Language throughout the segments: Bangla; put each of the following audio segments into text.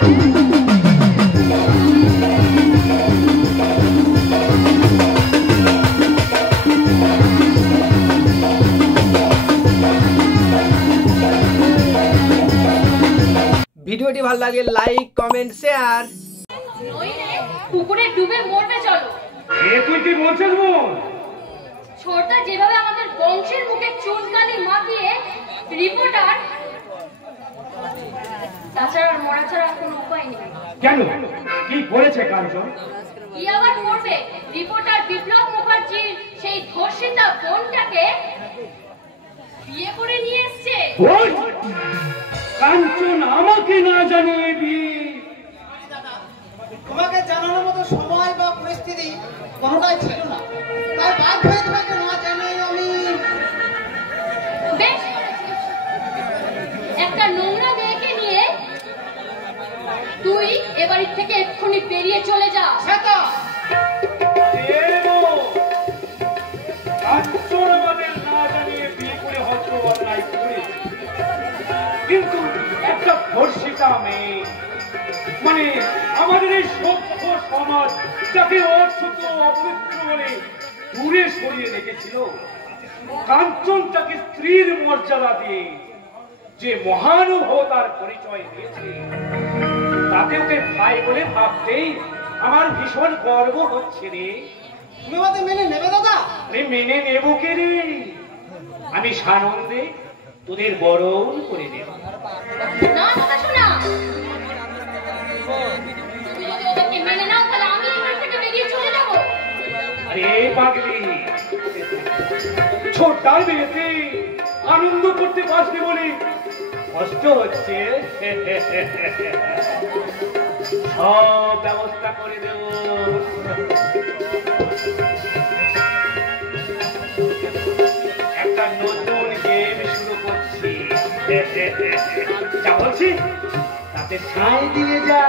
ভিডিওটি ভালো লাগে লাইক কমেন্ট শেয়ার। পুকুরে ডুবে মরবে চলো। তুই কি বলছিস বোন? ছোটটা যেভাবে আমাদের বংশের মুখে চুনকালি মাখিয়ে রিপোর্টার, তাছাড়া মরা ছাড়া কোনো উপায় নেই। কেন কি করেছে কাঞ্চন? কি আবার করবে? রিপোর্টার বিপ্লব মুখার্জি সেই ধর্ষিতা বোনটাকে বিয়ে করে নিয়ে এসছে। কাঞ্চন আমাকে না জানিয়ে বিয়ে? তোমাকে জানানোর মতো সময় বা পরিস্থিতি কোনোটাই ছিল না, তাই বাধ্য হয়ে তোমাকে না জানাই আমি। বেশ, একটা নোংরা মেয়েকে নিয়ে তুই এ বাড়ি থেকে এক্ষুনি বেরিয়ে চলে যা। সেটা কাঞ্চন আমাদের না জানিয়ে বিয়ে করে হয়তো অন্যায় করেছে, কিন্তু একটা ধর্ষিতা মেয়ে মানে আমাদের এই সভ্য সমাজ যাকে অশুদ্ধ অপবিত্র বলে দূরে সরিয়ে রেখেছিল, কাঞ্চন তাকে স্ত্রীর মর্যাদা দিয়ে যে মহানুভবতার পরিচয় দিয়েছে, তাতে ওকে ভাই বলে ভাবতেই আমার ভীষণ গর্ব হচ্ছে রে। তুমি আমাদের মেনে নেবে দাদা? আরে মেনে নেব কে রে? আমি সানন্দে তোদের বরণ করে দেব। না কথা শোনা, তুমি যদি ওদেরকে মেনে নাও তাহলে আমি এই বাড়ি থেকে বেরিয়ে চলে যাবো। আরে পাগলি, ছোট্টার বিয়েতে আনন্দ করতে পারছি বলে কষ্ট হচ্ছে। সব ব্যবস্থা করে দেব। একটা নতুন গেম শুরু করছি, যা বলছি তাতে ছাই দিয়ে যা।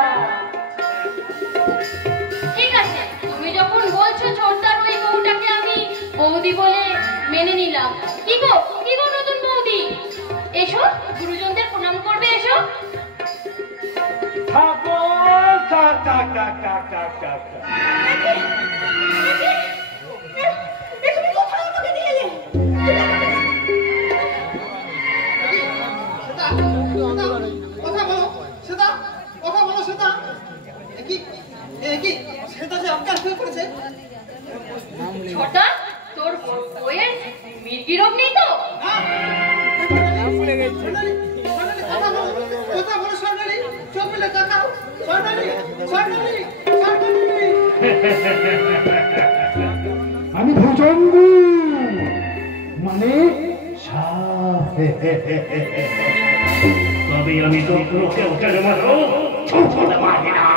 ঠিক আছে, তুমি যখন বলছো ছোটদার ওই বউটাকে আমি বৌদি বলে মেনে নিলাম। কি গো নতুন বৌদি, এসো গুরুজনদের প্রণাম করবে, এসো। কথা বলো সেটা, কথা বলো সেটা। কি সেটা যে অজ্ঞান হয়ে পড়েছে? ছোটদা, তোর বউয়ের মির্গি রোগ নেই তো? কথা বলো স্বর্ণালী, চোখ মেলে তাকাও। স্বর্ণালী, আমি ভুজঙ্গু মানে তবে আমি চক্রকে ওঠার মতো ছোট মারি না।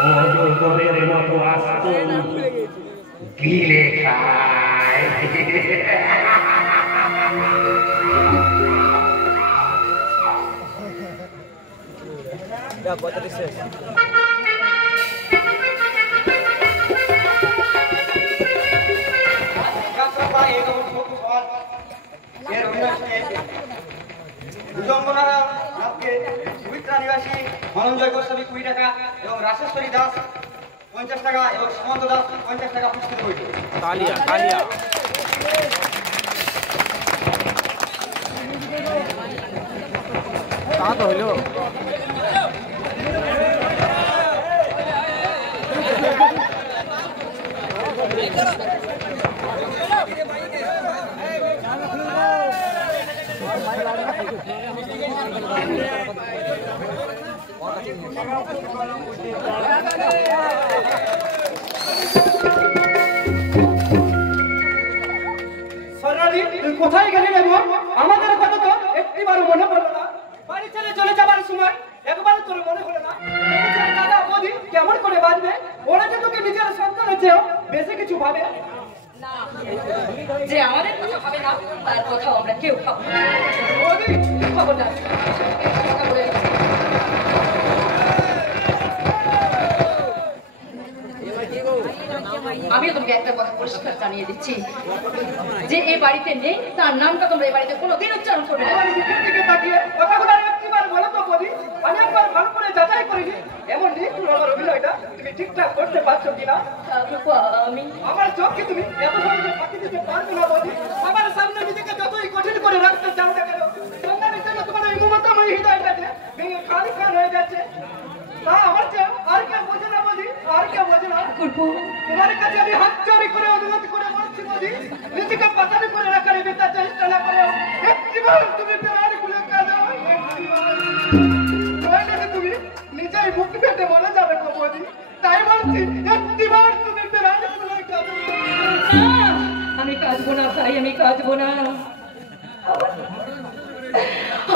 অজগরের মতো আস্ত গিলে খায়। ভুজঙ্গনারা আজকে পবিত্রা নিবাসী ধনঞ্জয় গোস্বামী 20 টাকা এবং রাশেশ্বরী দাস 50 টাকা এবং সুমন্ত দাস 50 টাকা পুরস্কৃত হয়েছে। কালিয়া কালিয়া তা তো হইলো। কোথায় গেলি রে বোন? আমাদের কথা তো একটিবারও মনে পড়লো না। বাড়ি ছেড়ে চলে যাবার সময় একবারও তোর মনে হলো না দাদা বৌদি কেমন করে বাঁচবে? ওরা যে তোকে নিজের সন্তানের চেয়েও বেশি কিছু ভাবে না, যে আমাদের কথা ভাবে না তার কথাও আমরা কেউ ভাবো না। বৌদি খবরদার, কথা বলে আমি তোমাকে একটা কথা পরিষ্কার জানিয়ে দিচ্ছি যে এই বাড়িতে নেই তার নামটা তোমরা এই বাড়িতে কোনোদিন উচ্চারণ করবে না। আমার মুখের দিকে তাকিয়ে কথাগুলো একটিবার বলো তো বৌদি। অনেকবার আমি আমার চোখকে তুমি এত সহজে ফাঁকি দিতে পারবে না বৌদি। আমার সামনে নিজেকে যতই কঠিন করে রাখতে চাও না কেন, সন্তানের জন্য তোমার এই মমতাময়ী হৃদয়টাকে ভেঙে খালি খান হয়ে যাচ্ছে। তা আমার চেয়ে আর কেউ বোঝে না বৌদি, আর কেউ বোঝে না। করবো তোমার কাছে আমি হাত জোড়ি করে অনুরোধ করে বলছি বৌদি, নিজেকে পাতারি করে রাখার বিদ্যা চেষ্টা না করে একটিবার তুমি প্রাণ খুলে কাঁদো, একটিবার। নইলে তুমি নিজেই মুখ ফেটে মরে যাবে গো বৌদি। তাই বলছি একটিবার তুমি প্রাণ খুলে কাঁদো। আমি কাঁদবো না ভাই, আমি কাঁদবো না।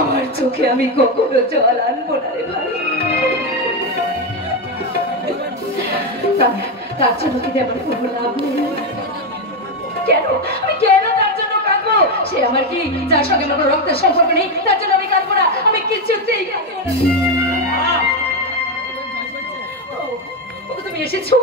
আমার চোখে আমি কখনো জল আনবো না রে ভাই। তার জন্য কি তেমন কোনো লাভ নেই। কেন আমি কেন তার জন্য কাঁদবো? সে আমার কি, যার সঙ্গে আমার রক্তের সম্পর্ক নেই, তার জন্য আমি কাঁদবো না? আমি কিছুতেই কাঁদবো না। তুমি এসেছো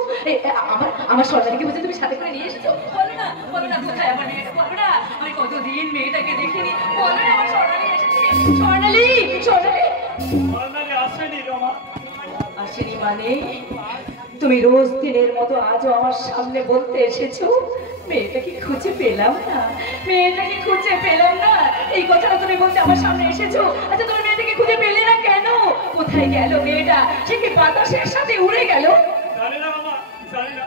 আমার সর্দারিকে বলছে তুমি সাথে করে নিয়ে এসেছো। বলো না, বলো না কোথায় আমার মেয়েটা, বলো না। আমি কতদিন মেয়েটাকে দেখিনি, বলো না আমার স্বর্ণালী এসেছে। স্বর্ণালী, স্বর্ণালী আসেনি রমা। আসেনি মানে? তুমি রোজ দিনের মতো আজও আমার সামনে বলতে এসেছো মেয়েটাকে খুঁজে পেলাম না, মেয়েটাকে খুঁজে পেলাম না, এই কথাটা তুমি বলতে আমার সামনে এসেছো। আচ্ছা তুমি মেয়েটাকে খুঁজে পেলে না কেন? কোথায় গেল মেয়েটা? সে কি বাতাসের সাথে উড়ে গেল? জানি না মামা, জানি না।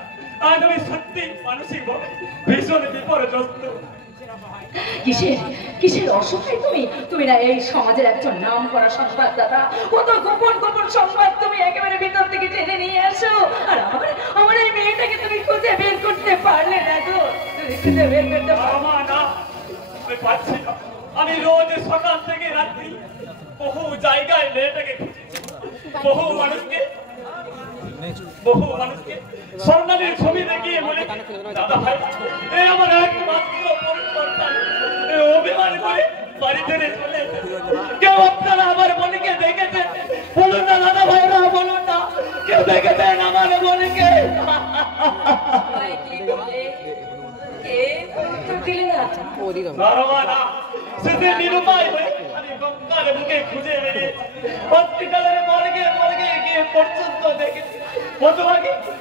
আজ আমি সত্যি মানসিকভাবে ভীষণ বিপর্যস্ত। কিসের কিসের অসহায় তুমি? তুমি না এই সমাজের একজন নাম করা সংবাদদাতা, কত গোপন গোপন সংবাদ তুমি একেবারে ভিতর থেকে টেনে নিয়ে আসো। আর আমার এই মেয়েটাকে তুমি খুঁজে বের করতে পারলে না গো, তুমি খুঁজে বের করতে পারলে মামা না, আমি পাচ্ছি না। আমি রোজ সকাল থেকে রাত্রি বহু জায়গায় মেয়েটাকে বহু মানুষকে স্বর্ণালীর ছবি দেখিয়ে বলে দাদা ভাই এই আমার একমাত্র পরিবর্তন, অভিমান করে বাড়ি ছেড়ে চলে এসেছে। কেউ আপনারা আমার বোনকে দেখেছেন? বলুন না দাদা ভাইরা, বলুন না কেউ দেখেছেন আমার বোনকে? শেষে নিরুপায় হয়ে আমি গঙ্গার বুকে খুঁজে বেরিয়ে হসপিটালের মর্গে মর্গে গিয়ে পর্যন্ত দেখেছি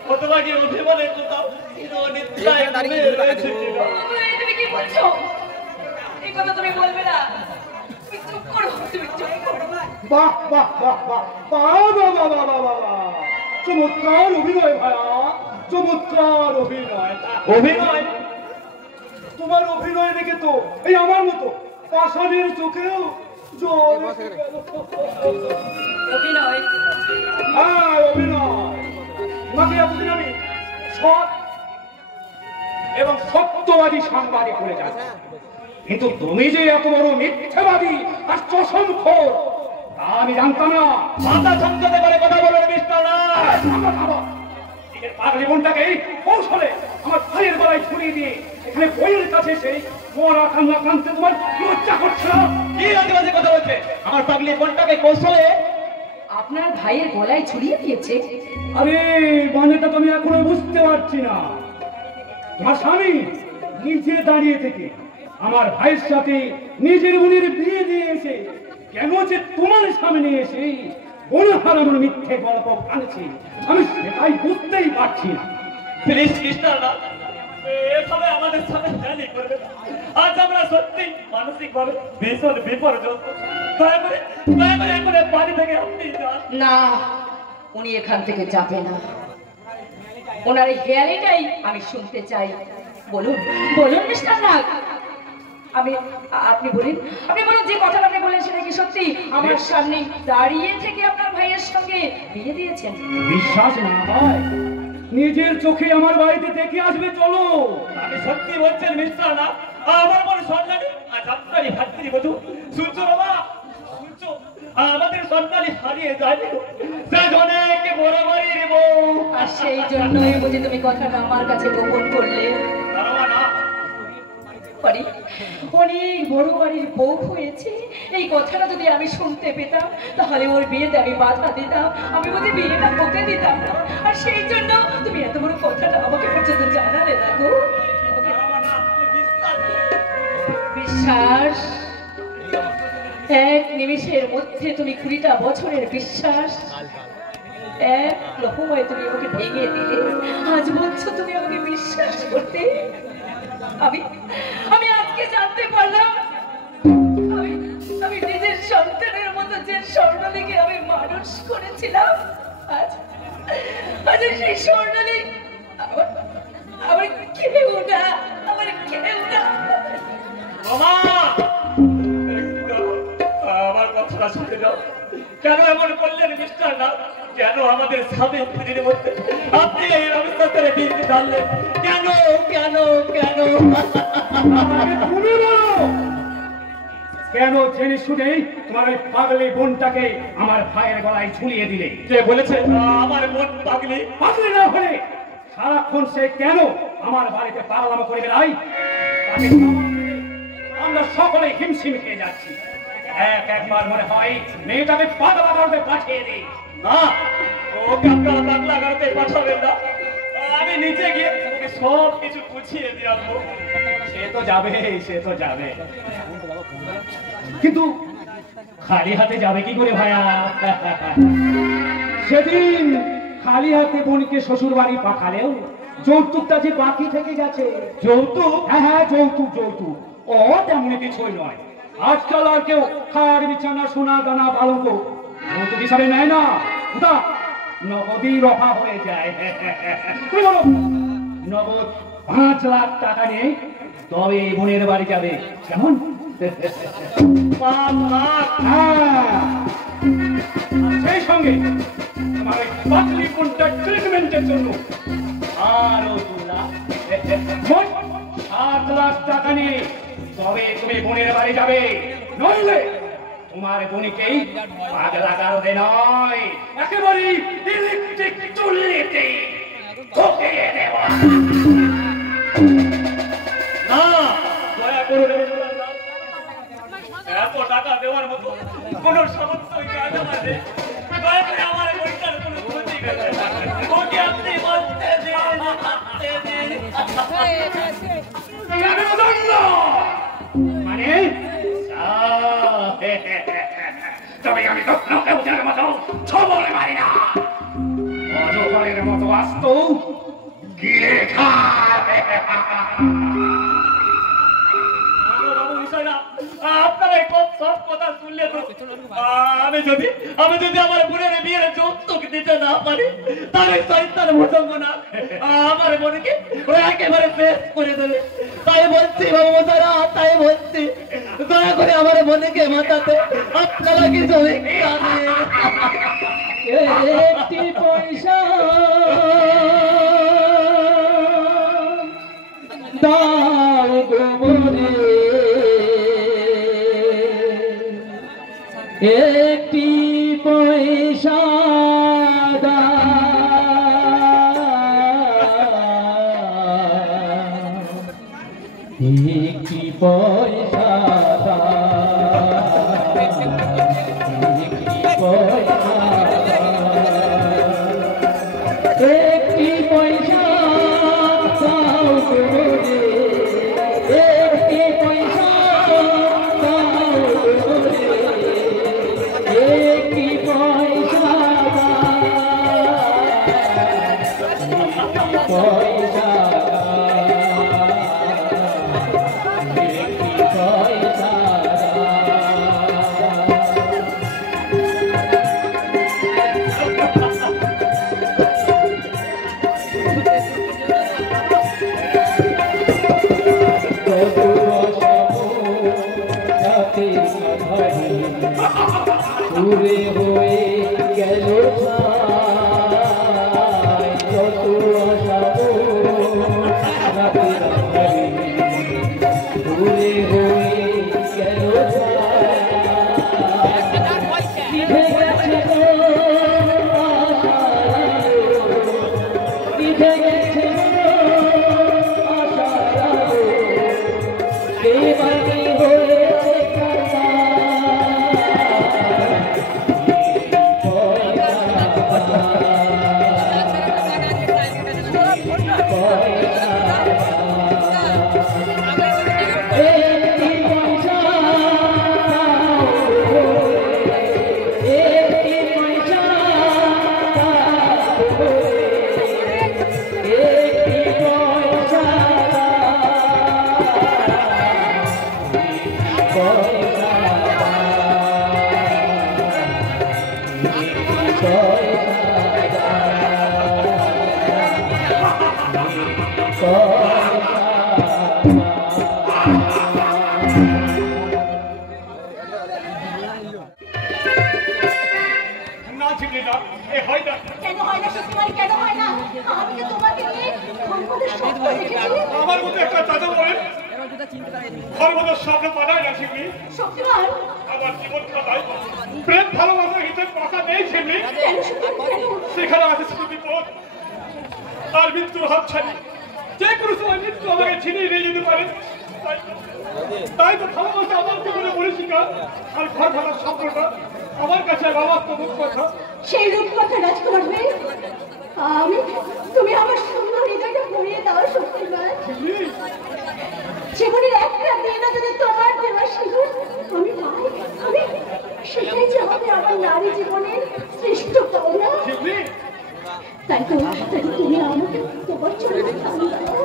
হতভাগী অভিমানের কোথাও তুমি কি বলছো? এই কথা তুমি বলবে না, তুমি চুপ করো, তুমি চুপ করো। বাহ বাহ বাহ বাহ বাহ বাহ বাহ বাহ বাহ, চমৎকার অভিনয় ভাইয়া, চমৎকার অভিনয়। অভিনয় তোমার অভিনয় দেখে তো এই আমার মতো পাষাণের চোখেও জল এসে গেল। অভিনয়? হ্যাঁ অভিনয়। তোমাকে এতদিন আমি সৎ এবং সত্যবাদী সাংবাদিক বলে যাচ্ছি, কিন্তু তুমি যে এত বড় মিথ্যাবাদী আর চশমখোর তা আমি জানতাম না। মাথা সংসদে করে কথা বলার মিস্টার না। নিজের পাগল জীবনটাকে এই কৌশলে আমার ভাইয়ের গলায় ছড়িয়ে দিয়ে এখানে বইয়ের কাছে সেই মরা কান্না কানতে তোমার লজ্জা করছে না? কি আজে বাজে কথা বলছে? আমার পাগলি বোনটাকে কৌশলে আপনার ভাইয়ের গলায় ছড়িয়ে দিয়েছে? আরে মানেটা তো আমি এখনো বুঝতে পারছি না। তোমার স্বামী নিজে দাঁড়িয়ে থেকে আমার ভাইয়ের সাথে নিজের বোনের বিয়ে দিয়ে এসে কেন যে তোমার সামনে এসে বোন হারানোর মিথ্যে গল্প আনছি আমি সেটাই বুঝতেই পারছি না। প্লিজ মিস্টার না, এভাবে আমাদের সাথে জানি করবে না। আজ আমরা সত্যি মানসিকভাবে ভীষণ বিপর্যস্ত। দয়া করে একবারে বাড়ি থেকে আপনি যান না, উনি এখান থেকে যাবে না। ওনার এই হেয়ারিটাই আমি শুনতে চাই। বলুন বলুন মিস্টার নাগ, আপনি বলেন যে কথাটা আপনি বলেন সেটা কি সত্যি? আমার সামনে দাঁড়িয়ে থেকে আপনার ভাইয়ের সঙ্গে বিয়ে দিয়েছেন? বিশ্বাস না হয় নিজের চোখে আমার বাড়িতে দেখে আসবে, চলো। আমি সত্যি বলছেন মিস্টার না, আমার মনে সন্তানি আজ আপনারই ভাতৃ বধূ শুনছো বাবা, শুনছো? আমাদের সন্তানি হারিয়ে যাবে, অনেক বড় বাড়ির বউ। আর সেই জন্যই বুঝি তুমি কথাটা আমার কাছে গোপন করলে? অনেক বড় বাড়ির বউ হয়েছে, এই কথাটা যদি আমি শুনতে পেতাম তাহলে ওর বিয়েতে আমি বাধা দিতাম, আমি বুঝি বিয়েটা হতে দিতাম না। আর সেই জন্য তুমি এত বড় কথাটা আমাকে পর্যন্ত জানালে না গো। বিশ্বাস এক নিমিষের মধ্যে তুমি 20টা বছরের বিশ্বাস এক রকমে তুমি আমাকে ভেঙে দিলে, আজ বলছো তুমি আমাকে বিশ্বাস করতে। আমি আমি আজকে জানতে পারলাম আমি আমি নিজের সন্তানের মতো যে স্বর্ণালীকে আমি মানুষ করেছিলাম, আজ আজ সেই স্বর্ণালী আমার কেউ না, আমার কেউ না। আমার কথাটা শুনে যাও। কেন এমন করলেন মিস্টার না? কেন আমাদের স্বামী স্ত্রীর মধ্যে আপনি এই অবস্থা করে বিনতে ঢাললেন? কেন কেন কেন? তুমি বলো কেন জেনে শুনেই তোমার ওই পাগলি বোনটাকে আমার ভাইয়ের গলায় ঝুলিয়ে দিলে? কে বলেছে আমার বোন পাগলি? পাগলি না হলে সারাক্ষণ সে কেন আমার বাড়িতে পাগলামো করে বেড়াই? আমরা সকলে হিমশিম খেয়ে যাচ্ছি। একবার মনে হয় মেয়েটাকে পাগলা গাড়তে পাঠিয়ে দিই। না, ওকে আপনারা পাগলা গাড়তে পাঠাবেন না। আমি নিচে গিয়ে ওকে সব কিছু বুঝিয়ে দিয়ে আসবো। সে তো যাবে, সে তো যাবে, কিন্তু খালি হাতে যাবে কি করে ভাইয়া? সেদিন খালি হাতে বোনকে শ্বশুর বাড়ি পাঠালেও যৌতুকটা যে বাকি থেকে গেছে। যৌতুক? হ্যাঁ হ্যাঁ, যৌতুক যৌতুক। ও তেমন কিছুই নয়। আজকাল আর কেউ খার বিছানা সোনা দানা পালঙ্ক যৌতুক হিসাবে নেয় না, ওটা নগদই রফা হয়ে যায়। নগদ 5 লাখ টাকা নিয়ে তবে বোনের বাড়ি যাবে। কেমন? 5 লাখ? হ্যাঁ, সেই সঙ্গে তোমার ওই পাগলি বোনটার ট্রিটমেন্টের জন্য আরো 2 লাখ, 7 লাখ টাকা নিয়ে তবে তুমি বোনের বাড়ি যাবে। নইলে তোমার বোনকেই পাগলা গারদে নয়, একেবারে ইলেকট্রিক চুল্লিতে ঢুকিয়ে দেব। না, দয়া করে এত টাকা দেওয়ার মতো কোন সমস্যাই কাজ আমার নেই। দয়া করে আমার বোনটার কোনো ক্ষতি করবেন না। ওকে আপনি বলতে দিন, মানে তবে আমি স্বপ্নকে বুঝার মতো ছবল মারি না, অজগরের মতো আসত গিলে খাবে। আপনারা সব কথা শুনলে তো আমি যদি আমার বোনের বিয়ের যৌতুক দিতে না পারি তাহলে শয়তান ভুজঙ্গ না আমার বোনকে একেবারে শেষ করে দেবে। তাই বলছি বাবু মশাইরা, তাই বলছি দয়া করে আমার বোনকে মাথাতে আপনারা কিছু একটি পয়সা দাও গো মনে, একটি পয়সা একটি পয়সা একটি পয়সা একটি পয়সা দাও গো রে, একটি পয়সা দাও গো রে, একটি পয়সা পয়সা দূরে হয়ে গেল যত দূরে হয়ে গেল গেছে হয়েছে না ঝিমলি না, এ হয় না। কেন হয় না শক্তিমান, কেন হয় না? আমি তো তোমাকে নিয়ে খরগোশের স্বপ্ন দেখেছি। আমার মতো একটা দাদা বলেন খরগোশের স্বপ্ন পাঠায় না ঝিমলি। শক্তিমান, আমার জীবন খাতায় প্রেম ভালোবাসার হিসেবে কথা নেই ঝিমলি। কেন শক্তিমান, কেন? সেখানে আছে শুধু বিপদ আর মৃত্যুর হাত ছাড়ি। যে কোনো সময় মৃত্যু আমাকে ছিনিয়ে নিয়ে যেতে পারে। তাই তো ভালোবাসা আমার জীবনে পরিষ্কার আর ঘর ভাড়ার স্বপ্নটা আমার কাছে বাবাস্তব কথা। সেই রূপকথা রাজকুমার হয়ে তুমি আমার সুন্দর হৃদয়টা ভরিয়ে দাও শক্তিমান। জীবনের একটা দিনও যদি তোমার দেওয়া সিঁদুর আমি পাই, আমি সেটাই যে হবে আমার নারী জীবনের শ্রেষ্ঠ পাওনা। তাই তো তুমি আমাকে তোমার চরণে স্থান দাও।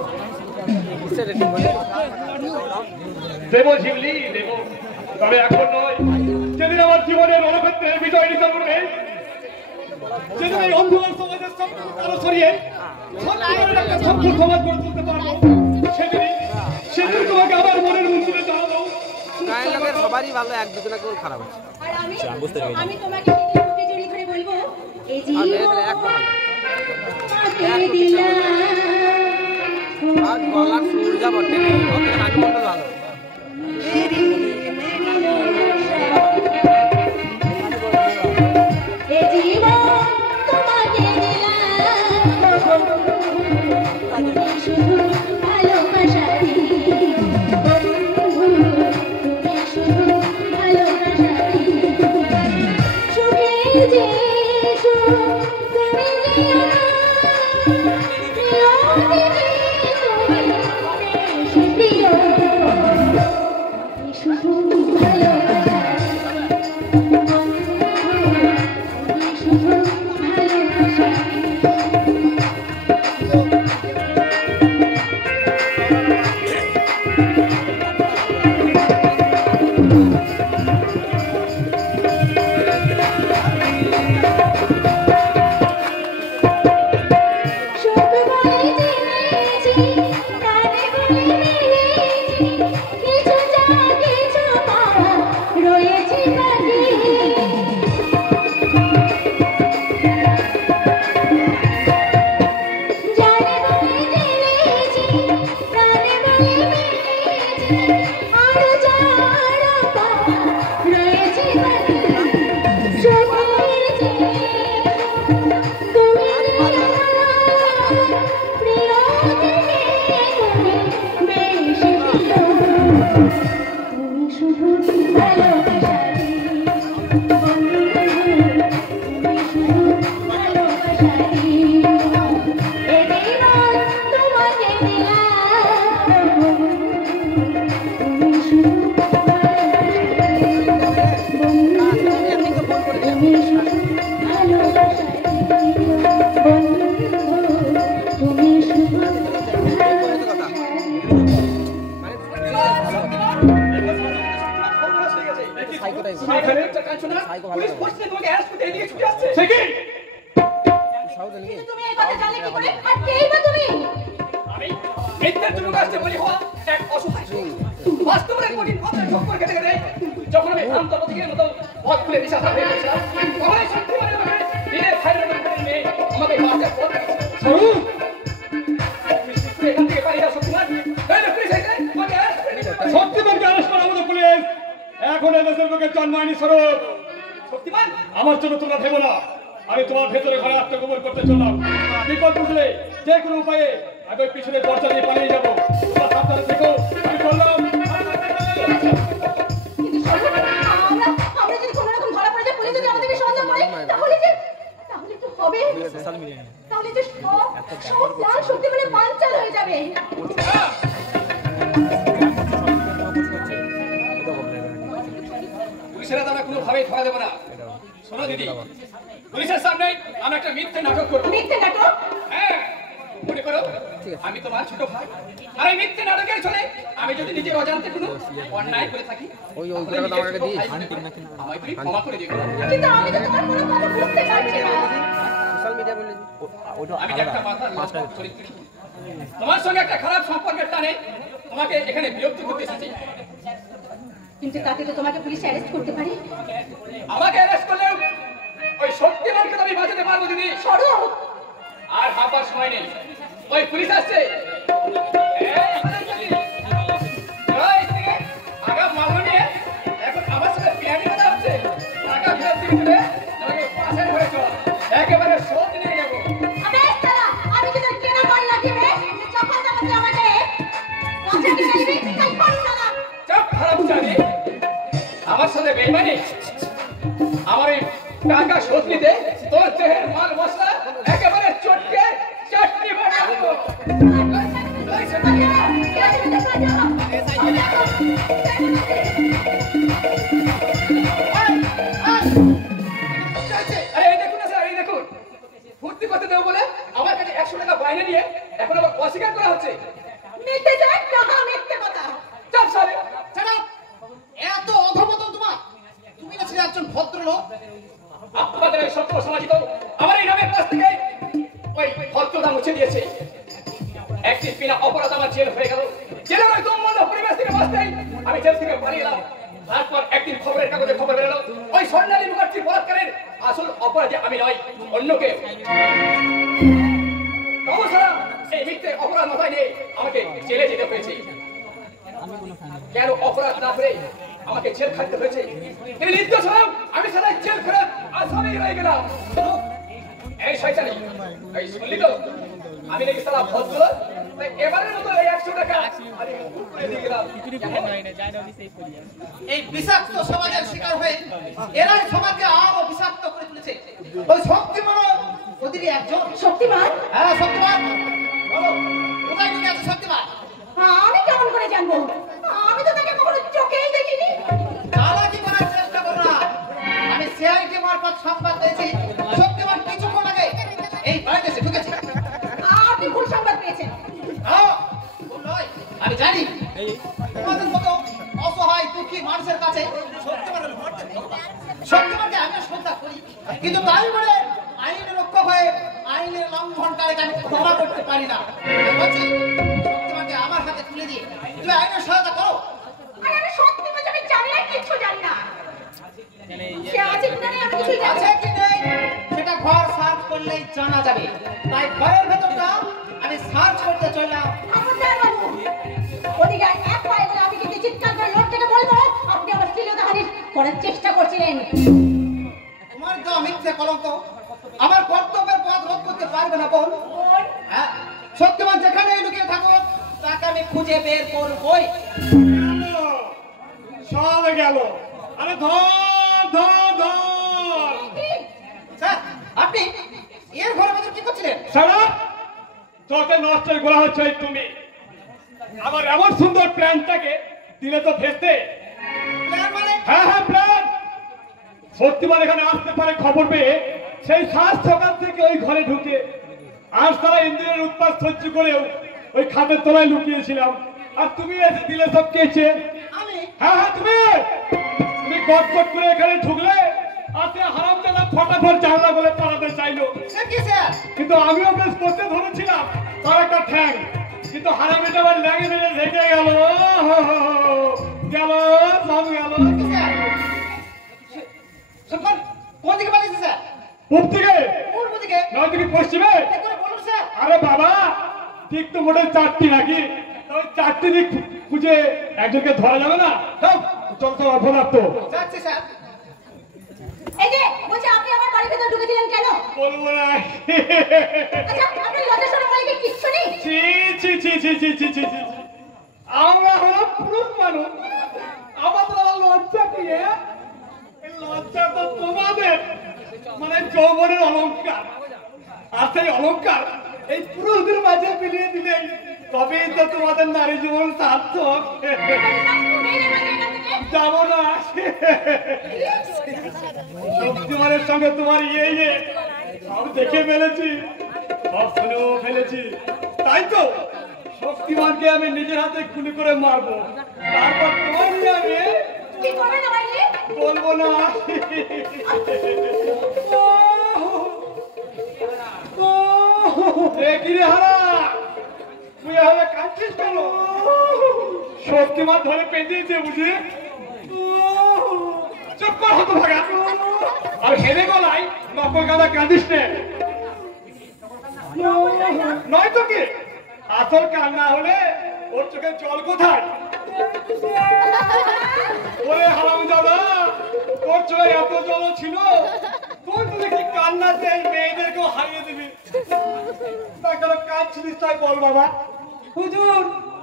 দেব ঝিমলি দেব, তবে এখন নয়। যেদিন আমার জীবনের রণক্ষেত্রের বিজয় নিশান করবে, যেদিন এই অন্ধকার সমাজের আলো ছড়িয়ে সত্যিকারের একটা সভ্য সমাজ গড়ে তুলতে পারবো, সেদিন তোমাকে আমার মনের মন্দিরে জানাবো। গায়ের লোকের সবারই ভালো, এক দুজনে কেউ খারাপ আছে। আর আমি তোমাকে বুকে জড়িয়ে ধরে বলবো, এই জীবন তোমাকে দিলাম। আর গলার সুর যা বটে, অত আগে মন্ডল ভালো। আমার জন্য তোমরা ভেবো না, আমি তোমার ভেতরে ঘরে আত্মগোপন করতে চললাম। বিপদ বুঝলে যে কোনো উপায়ে আমি পিছনে দরজা দিয়ে পালিয়ে যাবো। তোমরা সাবধানে থেকো, আমি চললাম। পুলিশেরা তো আমরা কোনোভাবেই ধরা দেবো না। শোনো দিদি, পুলিশের সামনে আমরা একটা মিথ্যে নাটক করবো। মিথ্যে নাটক? হ্যাঁ, মনে করো আমি তোমার ছোট ভাই, আর এই মিথ্যে নাটকের চলে আমি যদি নিজের অজান্তে কোনো অন্যায় করে থাকি, আমায় তুমি ক্ষমা করে দিও। কিন্তু আমি তো তোমার কোনো কথা বুঝতে পারছি না। সোশ্যাল মিডিয়া বলে আমি একটা মাথা চরিত্র তোমার সঙ্গে একটা খারাপ সম্পর্কের টানে তোমাকে এখানে বিরক্ত করতে এসেছি। কিন্তু তাতে তো তোমাকে পুলিশ অ্যারেস্ট করতে পারে। আমাকে অ্যারেস্ট করলেও ওই শক্তিমানকে তো আমি বাঁচাতে পারবো দিদি। সরো। আর ভাববার সময় নেই, ওই পুলিশ আসছে। আগাম মামলা নিয়ে এখন আমার সাথে প্ল্যানিং করা হচ্ছে। টাকা ফেরত দিতে গেলে আমাকে পাশের ঘরে চল, একেবারে শোধ নিয়ে যাবো। আমি কি তোর কেনা করি নাকি রে? চপ্পল চালাতে আমাকে কাছে নিয়ে যাবি, তাই করি না। চুপ খারাপ জানি আমার সাথে বেইমানি। আমার এই টাকা শোধ নিতে তোর দেহের মাল মশলা একেবারে চটকে চাটনি বানাবো। আরে এই দেখুন না স্যার, এই দেখুন ফুর্তি করতে দেবো বলে আমার কাছে 100 টাকা বাইরে নিয়ে এখন আবার অস্বীকার করা হচ্ছে। মিথ্যে যায় কাহা মিথ্যে কথা। চুপ সালে, এত অধপতন তোমার? তুমি না ছিলে একজন ভদ্রলোক? আপনাদের এই সত্য সমাজিত আমার এই নামের কাছ থেকে ওই ভদ্রতা মুছে দিয়েছে। একটি বিনা অপরাধ আমার জেল হয়ে গেল। জেলের ওই দমবন্ধ পরিবেশ থেকে বাঁচতেই আমি জেল থেকে পালিয়ে এলাম। তারপর একদিন খবরের কাগজে খবর বেরোলো ওই স্বর্ণালী মুখার্জি বলাৎকারের আসল অপরাধী আমি নয়, অন্য কেউ। কমসারা এই মিথ্যে অপরাধ মাথায় নিয়ে আমাকে জেলে যেতে হয়েছে। কেন অপরাধ না করে আমাকে জেল খাটতে হয়েছে? তিনি নির্দোষ হলাম, আমি সারা জেল ফেরত আসামি হয়ে গেলাম। এই শয়তানি, এই শুনলি তো আমি নাকি সারা ভদ্র, তাই এবারের মতো এই 100 টাকা আমি মুখ করে দিয়ে গেলাম। এই বিষাক্ত সমাজের শিকার হয়ে এরাই সমাজকে আরো বিষাক্ত করে তুলেছে। ওই শক্তিমান ওদিকে একজন। শক্তিমান? হ্যাঁ শক্তিমান, বলো কোথায় ঢুকে আছে শক্তিমান? আমি কেমন করে জানবো? আমি তো তাকে কখনো চোখেই দেখিনি। চালাকি করার চেষ্টা করো না। আমি সিআইডি মারফত সংবাদ পেয়েছি শক্তিমান কিছুক্ষণ আগে এই বাড়িতে এসে ঢুকেছে। আপনি ভুল সংবাদ পেয়েছেন। হ্যাঁ, ভুল নয়, আমি জানি তোমাদের মতো অসহায় দুঃখী মানুষের কাছে শক্তিমানকে আমি শ্রদ্ধা করি, কিন্তু তাই বলে আইনের রক্ষক হয়ে আইনের লঙ্ঘনকারীকে আমি ক্ষমা করতে পারি না। আমি বলছি শক্তিমানকে আমার হাতে তুলে দিয়ে তুমি আইনের সহায়তা করো। আরে আমি সত্যি বলছি, আমি জানি না, কিচ্ছু জানি না। সে আছে কি না নেই আমি কিছুই জানি আছে না। কি নেই সেটা ঘর সার্চ করলেই জানা যাবে। তাই ঘরের ভেতরটা আমি সার্চ করতে চললাম। খবরদার বাবু, ওদিকে এক পায়ে বলে আমি কিন্তু চিৎকার করে লোক থেকে বলবো আপনি আমার শ্লীলতাহানি করার চেষ্টা করছিলেন। তোমার তো মিথ্যে কলঙ্ক আমার কর্তব্যের পথ রোধ করতে পারবে না বোন। হ্যাঁ, সত্যবান যেখানে লুকিয়ে থাকো তাকে আমি খুঁজে বের করবই। সব গেল। আরে ধর ধর ধর। স্যার আপনি এর ঘরের ভেতর কি করছিলেন? সারা তোকে নষ্ট করা হচ্ছে তুমি। আমার এমন সুন্দর প্ল্যানটাকে দিলে তো ভেস্তে। প্ল্যান মানে? হ্যাঁ হ্যাঁ প্ল্যান। সত্যিমান এখানে আসতে পারে খবর পেয়ে সেই সাত সকাল থেকে ওই ঘরে ঢুকে আজ তারা ইন্দ্রের উৎপাত সহ্য করেও ওই খাটের তলায় লুকিয়েছিলাম। আর তুমি এসে দিলে সব কেছে। আমি? হ্যাঁ হ্যাঁ তুমি গটগট করে এখানে ঢুকলে আর সে হারামজাদা ফটাফট জানলা বলে পালাতে চাইলো। সে কি স্যার? কিন্তু আমিও বেশ করতে ধরেছিলাম তার একটা ঠ্যাং, কিন্তু হারামিটা আবার লেগে মেলে ঢেকে গেল। গেল সব গেল। কি স্যার? সত্যবান কোন দিকে পালিয়েছে স্যার? পূব দিকে পূর্ব দিকে? নয় দিকে পশ্চিমে। কি করে বলুন স্যার? আরে বাবা ঠিক তো মোটে 4টি নাকি, ওই 4টি দিক খুঁজে একজনকে ধরা যাবে না? চল তো অপরাধ তো। যাচ্ছি স্যার। এই যে বলছি আপনি আমার বাড়ির ভেতর ঢুকেছিলেন কেন? বলবো না। আচ্ছা আপনি লজ্জা শরম বলে কি কিচ্ছু নেই? ছি ছি ছি ছি ছি ছি ছি ছি। আমরা হলো পুরুষ মানুষ, আমাদের আবার লজ্জা কি? এই লজ্জা তো তোমাদের মানে যৌবনের অলংকার, আর সেই অলংকার এই পুরুষদের মাঝে মিলিয়ে দিলেই তবেই তো তোমাদের নারী জীবন সার্থক। যাবো না। শক্তিমানের সঙ্গে তোমার ইয়ে সব দেখে ফেলেছি, সব শুনেও ফেলেছি। তাই তো শক্তিমানকে আমি নিজের হাতে গুলি করে মারবো, তারপর তোমার নিয়ে আমি কি করবেন আমাকে? বলবো না। কি রে হারা কাঁদছিস কেন? শক্তিমান ধরে পেঁচিয়েছে বুঝি? চুপ কর হতভাগা। আর হেরে গলায় নকল গাদা কাঁদিস নে। নয় তো কি আসল কান্না হলে ওর চোখে জল কোথায়? ওরে হারামজাদা, তোর চোখে এত জল ছিল, তুই তো দেখি কান্নাতে মেয়েদেরকেও হারিয়ে দিবি। তা কেন কাঁদছিলিস তাই বল বাবা। হুজুর,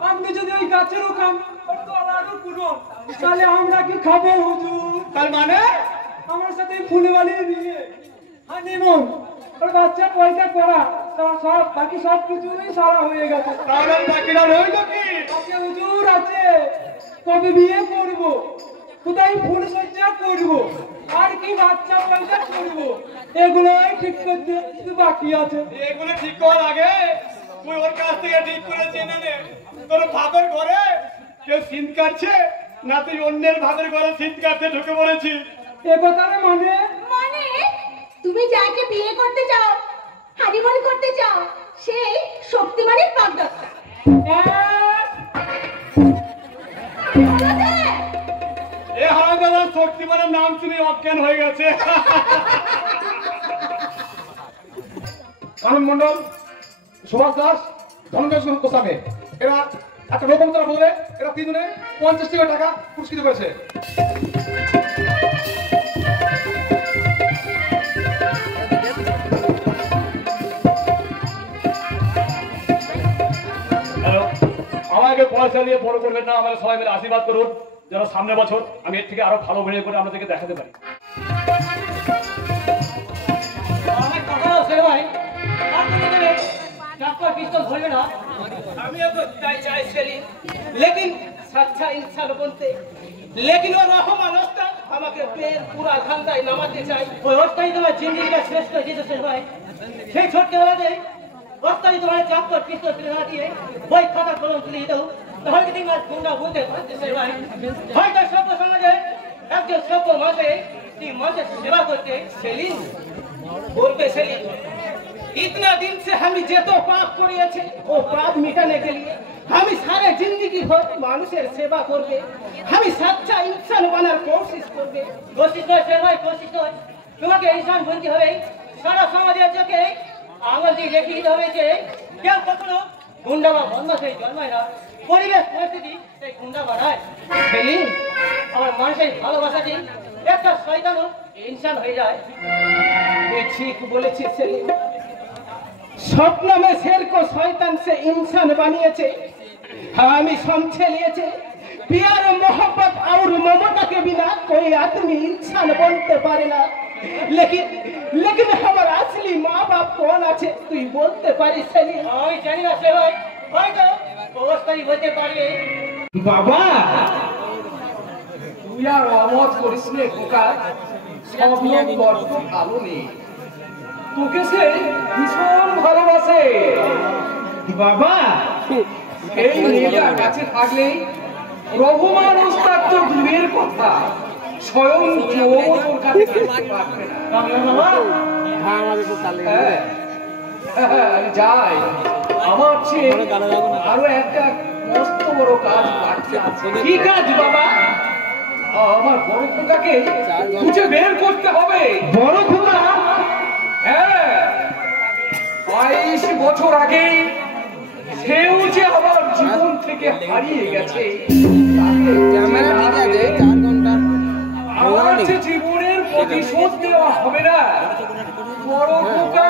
আপনি যদি ওই গাছেরও কাম তলারও পুরো, তাহলে আমরা কি খাবো হুজুর? তার মানে আমার সাথে ফুলে বালিয়ে দিয়ে হানিমুন আর বাচ্চা পয়সা করা, তারা সব বাকি সব কিছুই সারা হয়ে গেছে। তাহলে বাকিরা রইল কি? আছে হুজুর আছে, কবে বিয়ে করবো, কোথায় ফুল সজ্জা করবো, আর কি বাচ্চা পয়সা করবো, এগুলোই ঠিক করতে বাকি আছে। এগুলো ঠিক করার আগে তুই ওর কাছ থেকে ঠিক করে জেনে নে তোর ভাগের ঘরে কেউ সিন কাটছে না তুই অন্যের ভাগের ঘরে সিন কাটতে ঢুকে পড়েছিস। এ কথার মানে মানে তুমি যাকে বিয়ে করতে চাও, হানিমুন করতে চাও, সেই শক্তিমানের পাগদত্তা। এ হারামজাদার শক্তিমানের নাম শুনে অজ্ঞান হয়ে গেছে। আনন্দ মন্ডল, সুভাষ দাস, ধনঞ্জয় গোস্বামী, এরা একটা লোকমন্ত্রা বলে এরা তিনজনে 50 টাকা পুরস্কৃত করেছে। আমাকে পয়সা দিয়ে বড় করবেন না, আমাকে সবাই মিলে আশীর্বাদ করুন যেন সামনের বছর আমি এর থেকে আরো ভালো ভিডিও করে আপনাদেরকে দেখাতে পারি। আমিও তো তাই চাই সেলিম, लेकिन सच्चा इंसान बनते, लेकिन वो रहमान उस्ताद আমাকে পের পুরা ধান্দায় নামাতে চাই। ওই ওস্তাদই তোমার জিন্দেগিটা শেষ করে দিয়েছে ভাই। সেই ছোটবেলাতে ওস্তাদই তোমার চাপর পিস্তল তুলে না দিয়ে বই খাতা কলম তুলে দিত, তাহলে কি তোমার গুন্ডা বুঝতে পারছে ভাই? হয়তো সভ্য সমাজে একজন সভ্য মাঝে তুই মানুষের সেবা করতে। সেলিম बोलते सेलिम, इतना दिन से हम जे तो पाप करिए वो पाप मिटाने के लिए हम सारे जिंदगी भर मानुषेर सेवा करबे, हम सच्चा इंसान बनार कोशिश करबे। কোশিশ করে সে ভাই, কোশিশ করে তোমাকে ইনসান বলতে হবে। সারা সমাজের চোখে আঙুল দিয়ে দেখিয়ে দিতে হবে যে কেউ কখনো গুন্ডা বা বদমাশে জন্মায় না, পরিবেশ পরিস্থিতি সেই গুন্ডা বানায়। সেলিম আমার মানুষের ভালোবাসা দিন একটা শয়তানও ইনসান হয়ে যায়। ये ठीक बोलेছি সেলিম, स्वप्न में शेर को शैतान से इंसान बनिয়েছে, हमें समझे लिएছে प्यार मोहब्बत और ममता के बिना कोई आदमी इंसान बनते पारे ना। लेकिन हमारा असली माँ बाप कौन আছে তুই বলতে পারিস সেলিম? আমি জানি না সে ভাই, হয়তো অবস্থায় হতে পারে। বাবা তুই আর অমত করিস নে খোকা, সব লোক বড্ড ভালো নেই, তোকে সে ভীষণ ভালোবাসে। বাবা এই মেয়েটা কাছে থাকলেই রহমান ওস্তাদ তো দূরের কথা, স্বয়ং কেউ তোর কাছে থাকতে পারবে না। হ্যাঁ, আমি যাই, আমার চেয়ে আরো একটা মস্ত বড় কাজ বাকি আছে। কি কাজ বাবা? আমার বড় খোকাকে খুঁজে বের করতে হবে। বড় খোকা? হ্যাঁ, 22 বছর আগে সেও যে আমার জীবন থেকে হারিয়ে গেছে, আমার যে জীবনের প্রতিশোধ দেওয়া হবে না। বড় খোকা,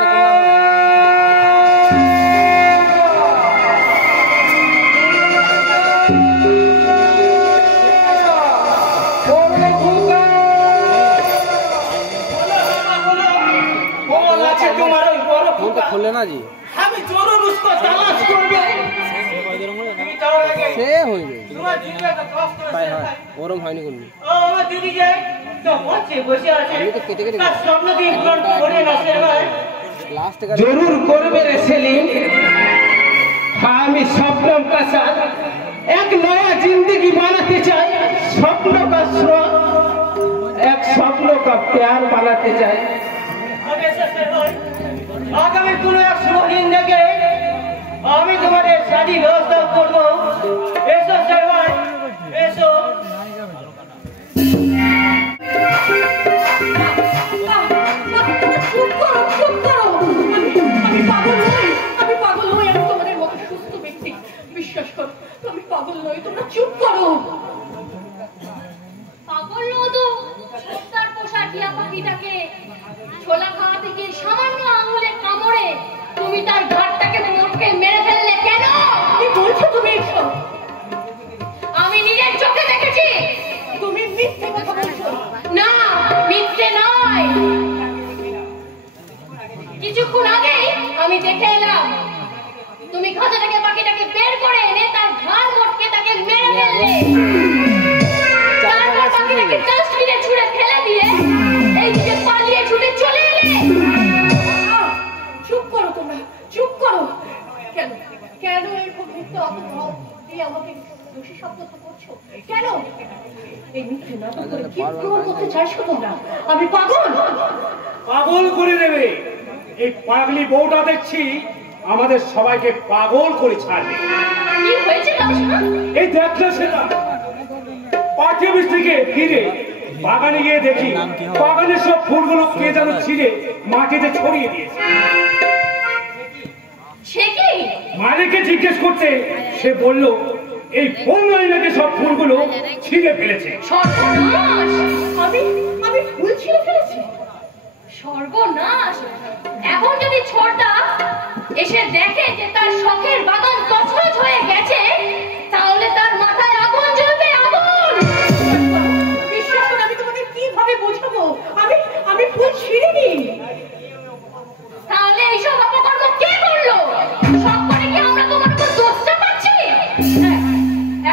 खोले ना जी আমি জরুর उसको तलाश করবে। से हो गए তোমার জীবনটা কষ্ট हाय হচ্ছে हाय ওরম হয়নি কোনদিন ও আমার দিদি যে তো বসে বসে আছে, আমি তো কেটে কেটে তার স্বপ্ন দিয়ে পূরণ করে না সে ভাই। लास्ट का जरूर करबे रे सेलिम, हम सपनों का साथ एक नया जिंदगी बनाते चाहे, सपनों का स्रोत एक सपनों का प्यार बनाते चाहे। हमेशा से भाई आगामी কোনো এক শুভ দিন দেখে আমি তোমাদের শাড়ি ব্যবস্থা করবো। এসো সেবাই, এসো। আমি পাগল নই, আমি তোমাদের মতো সুস্থ ব্যক্তি। বিশ্বাস করো, আমি পাগল নই, তোমরা চুপ করো। পাগল নদো তার পোষা টিয়া পাখিটাকে ছোলা খাওয়া থেকে সামান্য আঙুলে কামড়ে তুমি তার ঘাটটাকে মোটকে মেরে ফেললে কেন? কি বলছো তুমি এসব? আমি নিজের চোখে দেখেছি। তুমি মিথ্যে কথা বলছো। না, মিথ্যে নয়। কিছুক্ষণ আগেই আমি দেখে এলাম তুমি খাঁচা থেকে পাখিটাকে বের করে এনে তার ঘাড় মোটকে তাকে মেরে ফেললে। তারপর পাখিটাকে ডাস্টবিনে ছুঁড়ে ফেলে দিয়ে এইদিকে পালিয়ে ছুটে চলে এলে। চুপ করো তোমরা, চুপ করো। কেন কেন এরকম মিথ্যে অপবাদ দিয়ে আমাকে দোষী সাব্যস্ত করছো? কেন এই মিথ্যে নাটক করে কি প্রমাণ করতে চাইছো তোমরা? আমি পাগল? পাগল করে দেবে। এই পাগলি বউটা দেখছি আমাদের সবাইকে পাগল করে ছাড়বে। কি হয়েছে দাদা? এই দেখলে সেটা পাখি বীজ থেকে ফিরে বাগানে গিয়ে দেখি বাগানের সব ফুলগুলো কে যেন ছিঁড়ে মাটিতে ছড়িয়ে দিয়েছে। সে কি? মালিককে জিজ্ঞেস করতে সে বলল এই ফোন নাকি সব ফুলগুলো ছিঁড়ে ফেলেছে। সর্বনাশ! আমি ফুল ছিঁড়ে ফেলেছি? সর্বনাশ! এখন যদি ছোটটা এসে দেখে যে তার শখের বাগান তছনছ হয়ে গেছে, তাহলে তার মাথায় আগুন জ্বলবে, আগুন! বিশ্বাস করো, আমি তোমাকে কিভাবে বোঝাবো? আমি ফুল ছিঁড়িনি। তাহলে এইসব অপকর্ম কে করলো? সব করে কি আমরা তোমার উপর দোষটা পাচ্ছি? হ্যাঁ,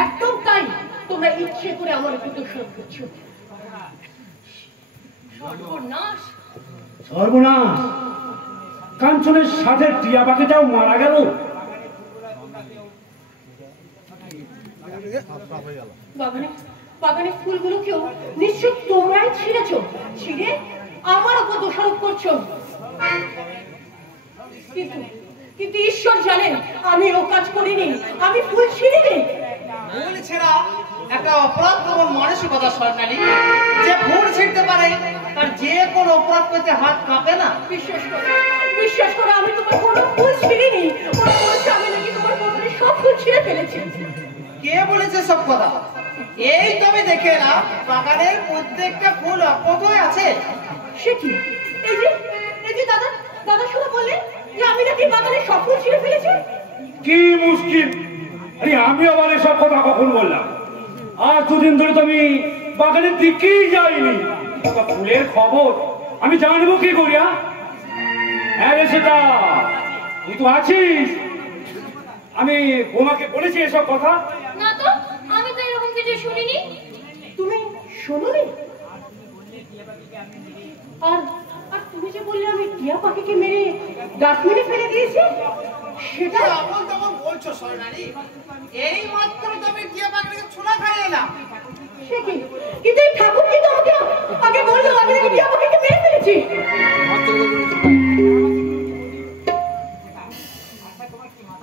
একদম তাই। তোমরা ইচ্ছে করে আমার উপর দোষারোপ করছো। সর্বনাশ! সর্বনাশ! কাঞ্চনের সাথে টিয়া পাখিটাও মারা গেল। বাগানের ফুলগুলোকেও নিশ্চয় তোমরাই ছিঁড়েছো। ছিঁড়ে আমার উপর দোষারোপ করছো। কিন্তু ঈশ্বর জানেন আমি ও কাজ করিনি, আমি ফুল ছিঁড়িনি। ফুল ছেঁড়া একটা অপরাধ প্রবণ মানসিকতা স্বর্ণালী। যে ফুল ছিঁড়তে পারে তার যে কোনো অপরাধ করতে হাত কাঁপে না। বিশ্বাস করো, আমি তোমার কোনো ফুল ছিঁড়িনি। ওরা বলছে আমি নাকি তোমার বাগানের সব ফুল ছিঁড়ে ফেলেছি। কে বলেছে সব কথা? এই তবে দেখে এলাম বাগানের প্রত্যেকটা ফুল অক্ষতই আছে। সে কি? এই যে দাদা শুনে বললেন যে আমি নাকি বাগানের সব ফুল ছিঁড়ে ফেলেছি। কি মুশকিল! আরে আমি আবার এসব কথা কখন বললাম? আর দুদিন ধরে তো আমি বাগানের দিকেই যাইনি। ফুলের খবর আমি জানবো কি করিয়া? হ্যাঁ রে সেটা, তুই তো আছিস। আমি বোমাকে বলেছি এসব কথা। না তো, আমি তো এরকম কিছু শুনিনি। তুমি শোনোনি? আর তুমি যে বললে আমি টিয়া পাখিকে মেরে ডাস্টবিনে ফেলে দিয়েছি, সেটা এমন তেমন বলছো স্বর্ণালী। এই মাত্র তবে টিয়া পাখিকে ছোলা খাইয়ে এলাম। সে কি? কিন্তু এই ঠাকুর কিন্তু আমাকে আগে বললো আমি নাকি টিয়া পাখিকে মেরে ফেলেছি।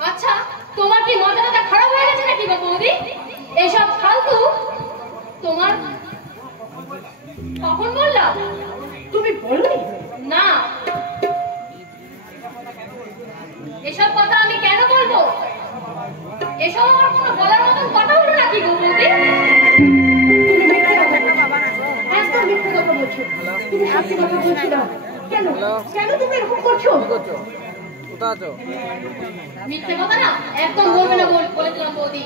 আচ্ছা, তোমার কি মাথাটা খারাপ হয়ে গেছে নাকি গো বৌদি? এসব ফালতু তোমার কখন বললাম? তুমি বলনি? না, এসব কথা আমি কেন বলবো? এসব আমার কোনো বলার মতন কথা হলো নাকি গো বৌদি? তুমি মিথ্যে কথা বলছো, একদম মিথ্যে কথা বলছো। তুমি সত্যি কথা বলছো না। কেন তুমি এরকম করছো? মিথ্যে কথা না একদম বলবে না, বলেছিলাম বৌদি।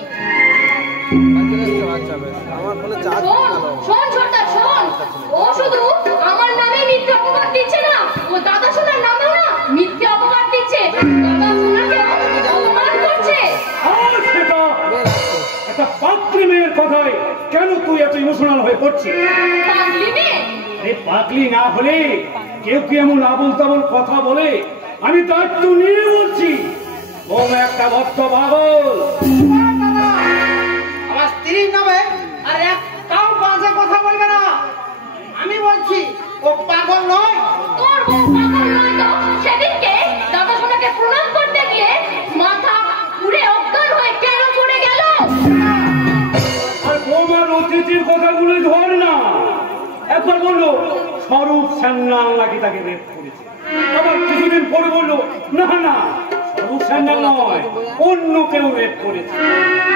শোন ছোটদা, শোন। ও শুধু আমার নামে মিথ্যে অপবাদ দিচ্ছে না, ও দাদা শোনার নামেও না মিথ্যে অপবাদ দিচ্ছে। দাদা শোনাকেও অপমান করছে। একটা পাগলি মেয়ের কথায় কেন তুই এত ইমোশনাল হয়ে পড়ছিস? পাগলি মেয়ে? এই পাগলি না হলে কেউ কি এমন আবল তাবল কথা বলে? আমি তার তো নিয়ে বলছি ও একটা ভক্ত পাগল। আমার স্ত্রীর নামে আর একটাও বাজে কথা বলবে না। আমি বলছি ও পাগল নয়। তোর বউ পাগল নয় তো সেদিনকে দাদা শোনাকে প্রণাম করতে গিয়ে মাথা বললো স্বরূপ সান্যাল নাকি তাকে রেপ করেছে, আবার কিছুদিন পরে বললো না না স্বরূপ সান্যাল নয়, অন্য কেউ রেপ করেছে।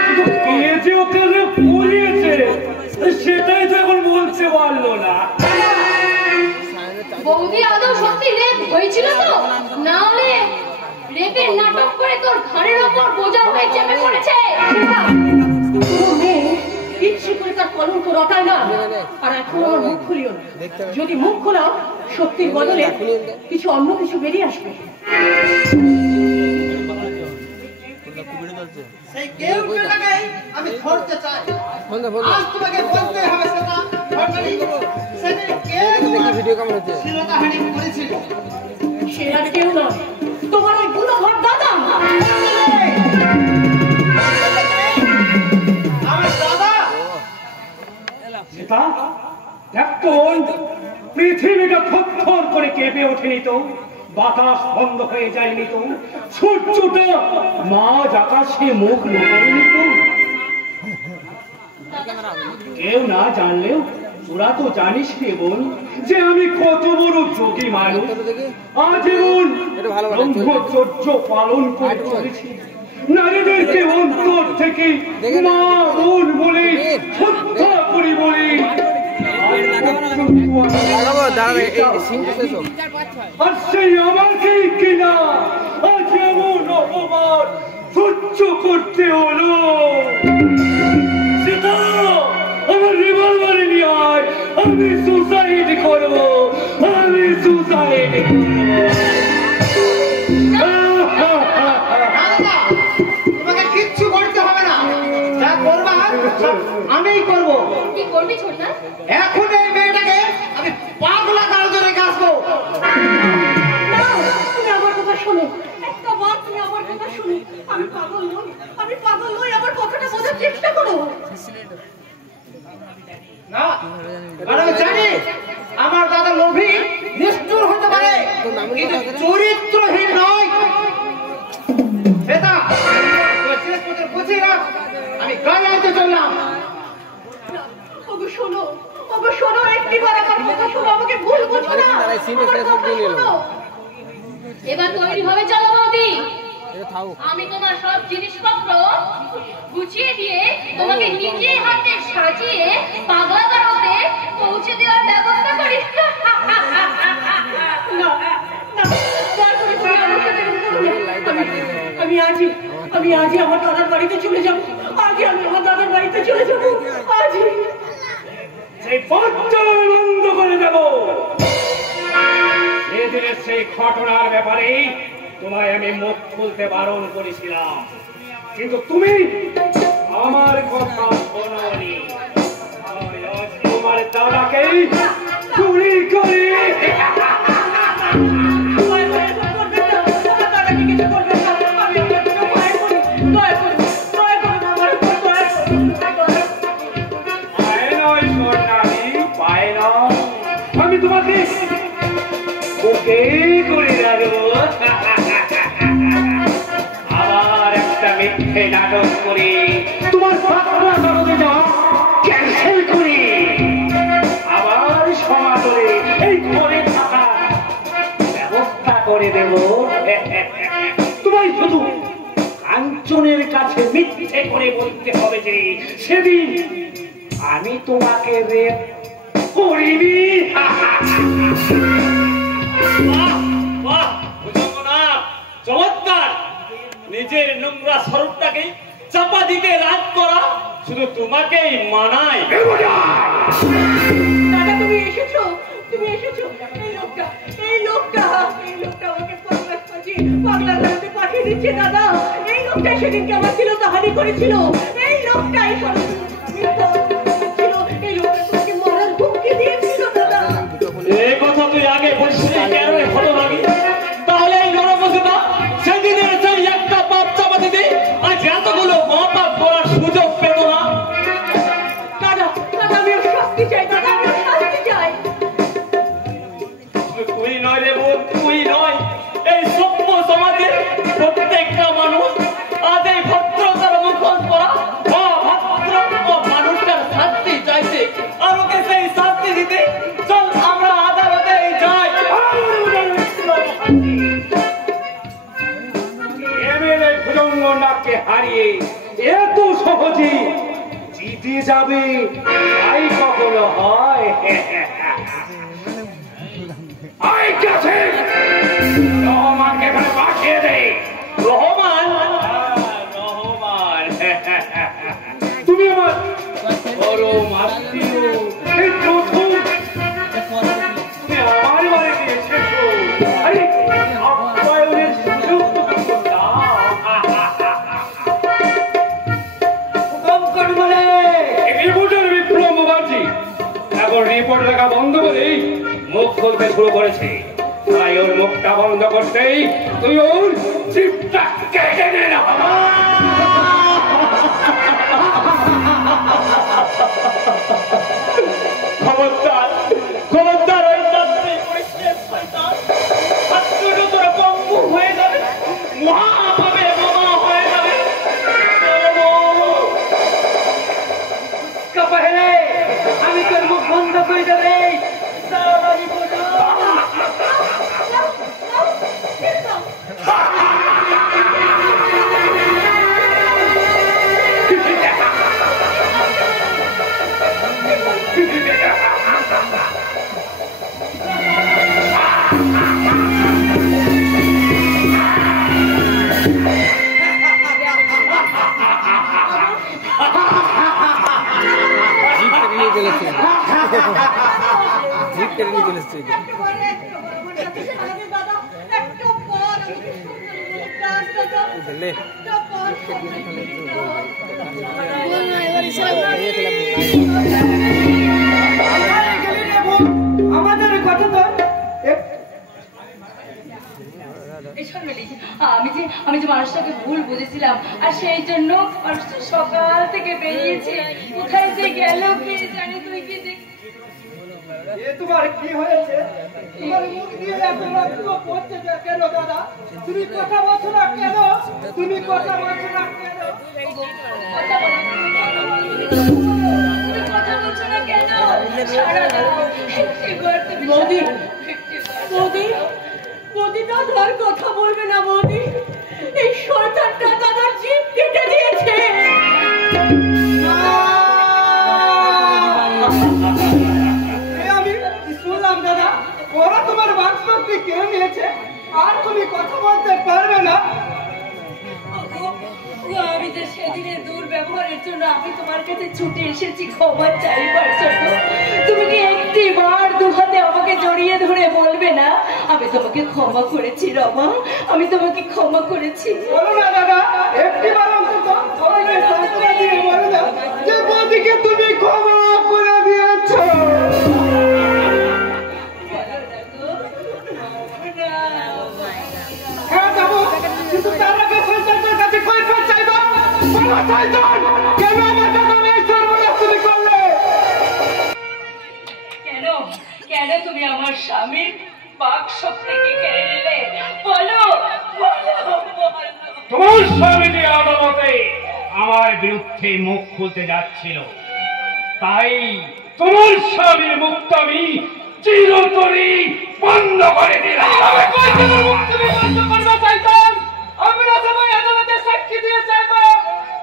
কিন্তু কে যে ওকে রেপ করিয়েছে সেটাই তো এখন বলতে পারলো না। বৌদি আদৌ সত্যি রেপ হয়েছিল তো, না হলে রেপের নাটক করে তোর ঘরের ওপর বোঝা হয়ে চেপে পড়েছে। ইচ্ছে করে তার কলঙ্ক রটায় না, আর এখন আমার মুখ খুলিও না। যদি মুখ খোলাও সত্যির বদলে কিছু অন্য কিছু বেরিয়ে আসবে। সেই কেউটাকে আমি ধরতে চাই, আজ তোমাকে বলতে হবে সেটা ঘটনাটি সেটা কে ভিডিও কেমন হচ্ছে শিরোধারী করেছিল। সে আর কেউ নয়, তোমার ওই গুণধর দাদা। আমার দাদা সেটা দেখ তো, পৃথিবীটা থরথর করে কেঁপে ওঠেনি তো, বাতাস বন্ধ হয়ে যায়নি তো, সূর্যটা মাঝ আকাশে মুখ লুকোয়নি তো। কেউ না জানলেও তোরা তো জানিস রে বোন যে আমি কত বড় যোগী মানুষ, আজীবন ব্রহ্মচর্য পালন করে চলেছি। নারীদেরকে অন্তর থেকে মা বোন বলে শ্রদ্ধা করি বলি, আর সেই আমাকেই কিনা আজ এমন অপমান সহ্য করতে হলো। সেটা আমার রিভলভারে নিয়ে আয়, আমি সুসাইড করবো, আমি সুসাইড করবো। তোমাকে কিচ্ছু করতে হবে না, যা করবা আমিই করবো। কি করবি ছোটদা? এখন এই মেয়েটাকে আমি পাগলা কাল ধরে কাজবো। তুমি আমার কথা শোনো, একটা বার তুমি আমার কথা শোনো। আমি পাগল নই, আমি পাগল নই, আমার কথাটা বোঝার চেষ্টা করো। না, কারণ আমি জানি আমার দাদা লোভী নিষ্ঠুর হতে পারে, কিন্তু চরিত্রহীন নয়। সেটা শেষ পর্যন্ত বুঝি না, আমি গায়ে আনতে চললাম। ওগো শোনো, ওগো শোনো, একটিবার আমার কথা শোনো, আমাকে ভুল বুঝো না। আমার কথা শোনো। এবার তৈরি হবে চলো বৌদি, আমি তোমার সব জিনিসপত্র গুছিয়ে দিয়ে তোমাকে নিজে হাতে সাজিয়ে পাগলা গারদে পৌঁছে দেওয়ার ব্যবস্থা করি। না, না, দয়া করে তুমি আমার সাথে এরকম করো না। আমি আজই আমার দাদার বাড়িতে চলে যাবো। আজই আমি আমার দাদার বাড়িতে চলে যাবো। আজই সেই পথটা আমি বন্ধ করে দেব। সেদিনের সেই ঘটনার ব্যাপারে তোমায় আমি মুখ খুলতে বারণ করেছিলাম, কিন্তু তুমি আমার কথা শোনোনি। তোমার দাদাকে চুরি করে আমি তোমাকে ওকে করে রাখবো। আবার একটা মিথ্যে নাটক করে তোমার পাগলা গারদে যাওয়া ক্যান্সেল করে আবার সমাদরে এই ঘরে থাকার ব্যবস্থা করে দেব। তোমায় শুধু কাঞ্চনের কাছে মিথ্যে করে বলতে হবে যে সেদিন আমি তোমাকে রেপ করিনি। চমৎকার, নিজের নোংরা স্বরূপটাকে চাপা দিতে রাগ করা শুধু তোমাকেই মানায়। দাদা তুমি এসেছো, তুমি এসেছো। এই লোকটা আমাকে পাগলা গারদে পাঠিয়ে দিচ্ছে। দাদা, এই লোকটা সেদিনকে আমার ছিল তাহারি করেছিল। এই লোকটাই তোমাকে মরার হুমকি দিয়েছিল। দাদা, এই কথা তুই আগে বলিস কেন এখনো লাগে? তাহলে এই নরপশুটা সেদিনের সেই একটা পাপ চাপা দিতে আজ এতগুলো মহাপাপ করার সুযোগ পেত না। দাদা, আমি শাস্তি চাই। দাদা, আমি শাস্তি চাই। তুই নয় রে বোন, তুই নয়, এই সভ্য সমাজের প্রত্যেকটা মানুষ আজ এই ভদ্রতার মুখোশ পরা অভদ্র মানুষটার শাস্তি চাইছে, আর ওকে সেই শাস্তি দিতে চল হারিয়ে এত সহজে জিতে যাবে তাই কখনো হয়? রহমানকে এখানে পাঠিয়ে দে। রহমান রহমান তুমি আমার বড় আত্মীয়, এই প্রথম তুমি আমার বাড়িতে এসেছো। আরে আপ্যায়নের সুযোগ তো তুমি দাও। রিপোর্টার বিপ্লব মুখার্জি এখন রিপোর্ট লেখা বন্ধ করেই মুখ খুলতে শুরু করেছে। তাই ওর মুখটা বন্ধ করতেই তুই ওর জিভটা কেটে নে না। খবরদার খবরদার, ওই যাত্রী পরিষ্কার শয়তান ছাত্রটা তোরা পঙ্গু হয়ে যাবে, মহাভাবে বোমা হয়ে যাবে। কপালে আমি তোর মুখ বন্ধ করে দেবে। আমাদের কথা তো আমি যে মানুষটাকে ভুল বুঝেছিলাম, আর সেই জন্য মানুষটা সকাল থেকে বেরিয়েছে, কোথায় যে গেল কে জানে। তুই কি দেখ তোমার কি হয়েছে? তোমার মুখ দিয়ে এত রক্ত পড়ছে কেন দাদা? তুমি কথা বলছো না কেন? তুমি কথা বলছো না কেন? কথা বলছো না কেন? বৌদি বৌদি বৌদি দাদার কথা বলবে না বৌদি। এই শয়তানটা দাদার জিভ কেটে দিয়েছে। আমি শুনলাম দাদা, ওরা তোমার বাক্সটি কেড়ে নিয়েছে আর তুমি কথা বলতে পারবে না। আমি তো সেদিনের দুর্ব্যবহারের জন্য আমি তোমার কাছে ছুটে এসেছি ক্ষমা চাইবার জন্য। তুমি কি একটি বার দুহাতে আমাকে জড়িয়ে ধরে বলবে না আমি তোমাকে ক্ষমা করেছি রমা, আমি তোমাকে ক্ষমা করেছি? বলো না দাদা, একটি বার অন্তত সবাইকে সান্ত্বনা দিয়ে বলে দাও যে বৌদিকে তুমি ক্ষমা করে দিয়েছো। হ্যাঁ যাবো, কিন্তু তার আগে সরকারের কাছে কৈফিয়ত চাইবো। বলো শয়তান, কেন আমার দাদা এই সর্বনাশ তুমি করলে? কেন কেন তুমি আমার স্বামীর বাক শক্তিকে কেড়ে নিলে? বলো বলো বলো। তোমার স্বামী যে আদালতে আমার বিরুদ্ধে মুখ খুলতে যাচ্ছিল, তাই তোমার স্বামীর মুখটা আমি চিরতরে বন্ধ করে দিলাম। আমি রাজাভাই আদালতে সাক্ষী দিয়ে চাইবো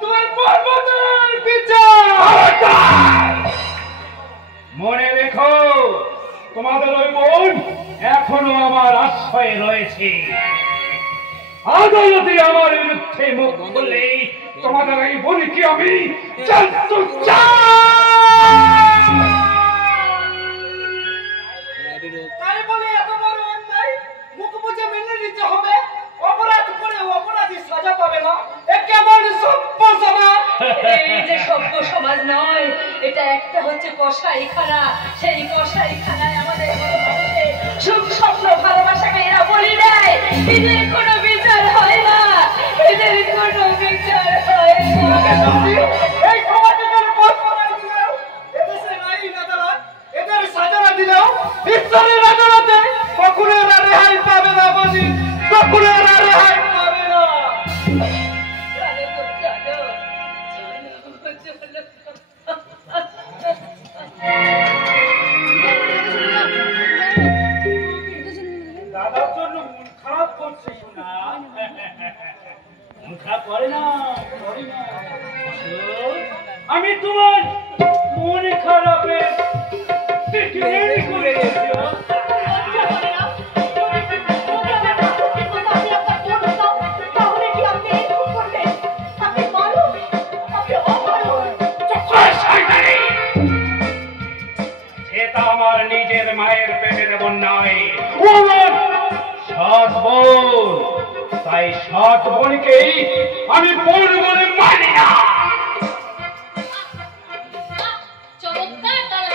তোমার পর্বতের বিচার। মনে রেখো, তোমাদের ওই বোন এখনো আমার আশ্রয়ে রয়েছে। আদালতে আমার বিরুদ্ধে মুখ খুললে তোমাদের এই বোনকে আমি তাই বলে এত বড় অন্যায় মুখ বুঝে মেনে নিতে হবে? অপরাধ করে অপরাধী সাজা পাবে না? এ কেমন সভ্য সমাজ? এই যে সভ্য সমাজ নয়, এটা একটা হচ্ছে কসাইখানা। সেই কসাইখানায় আমাদের মানুষের সুখ স্বপ্ন ভালোবাসাকে এরা বলি দেয়। এদের কোনো বিচার হয় না, এদের কোনো বিচার হয় না। এই সমাজের পথ করাই দিলেও, এদেশের আইন আদালত এদের সাজা না দিলেও ঈশ্বরের আদালতে কখনো এরা রেহাই পাবে না। বলি কখনো এরা রেহাই পাবে না। দাদার জন্য মন খারাপ করছে না। করে না আমি তোমার মনে খারাপে করে আমার নিজের মায়ের পেটে দেব নাই সৎ বোন, তাই সৎ বোনকেই আমি বোন বলে মানি না। চমৎকার তারা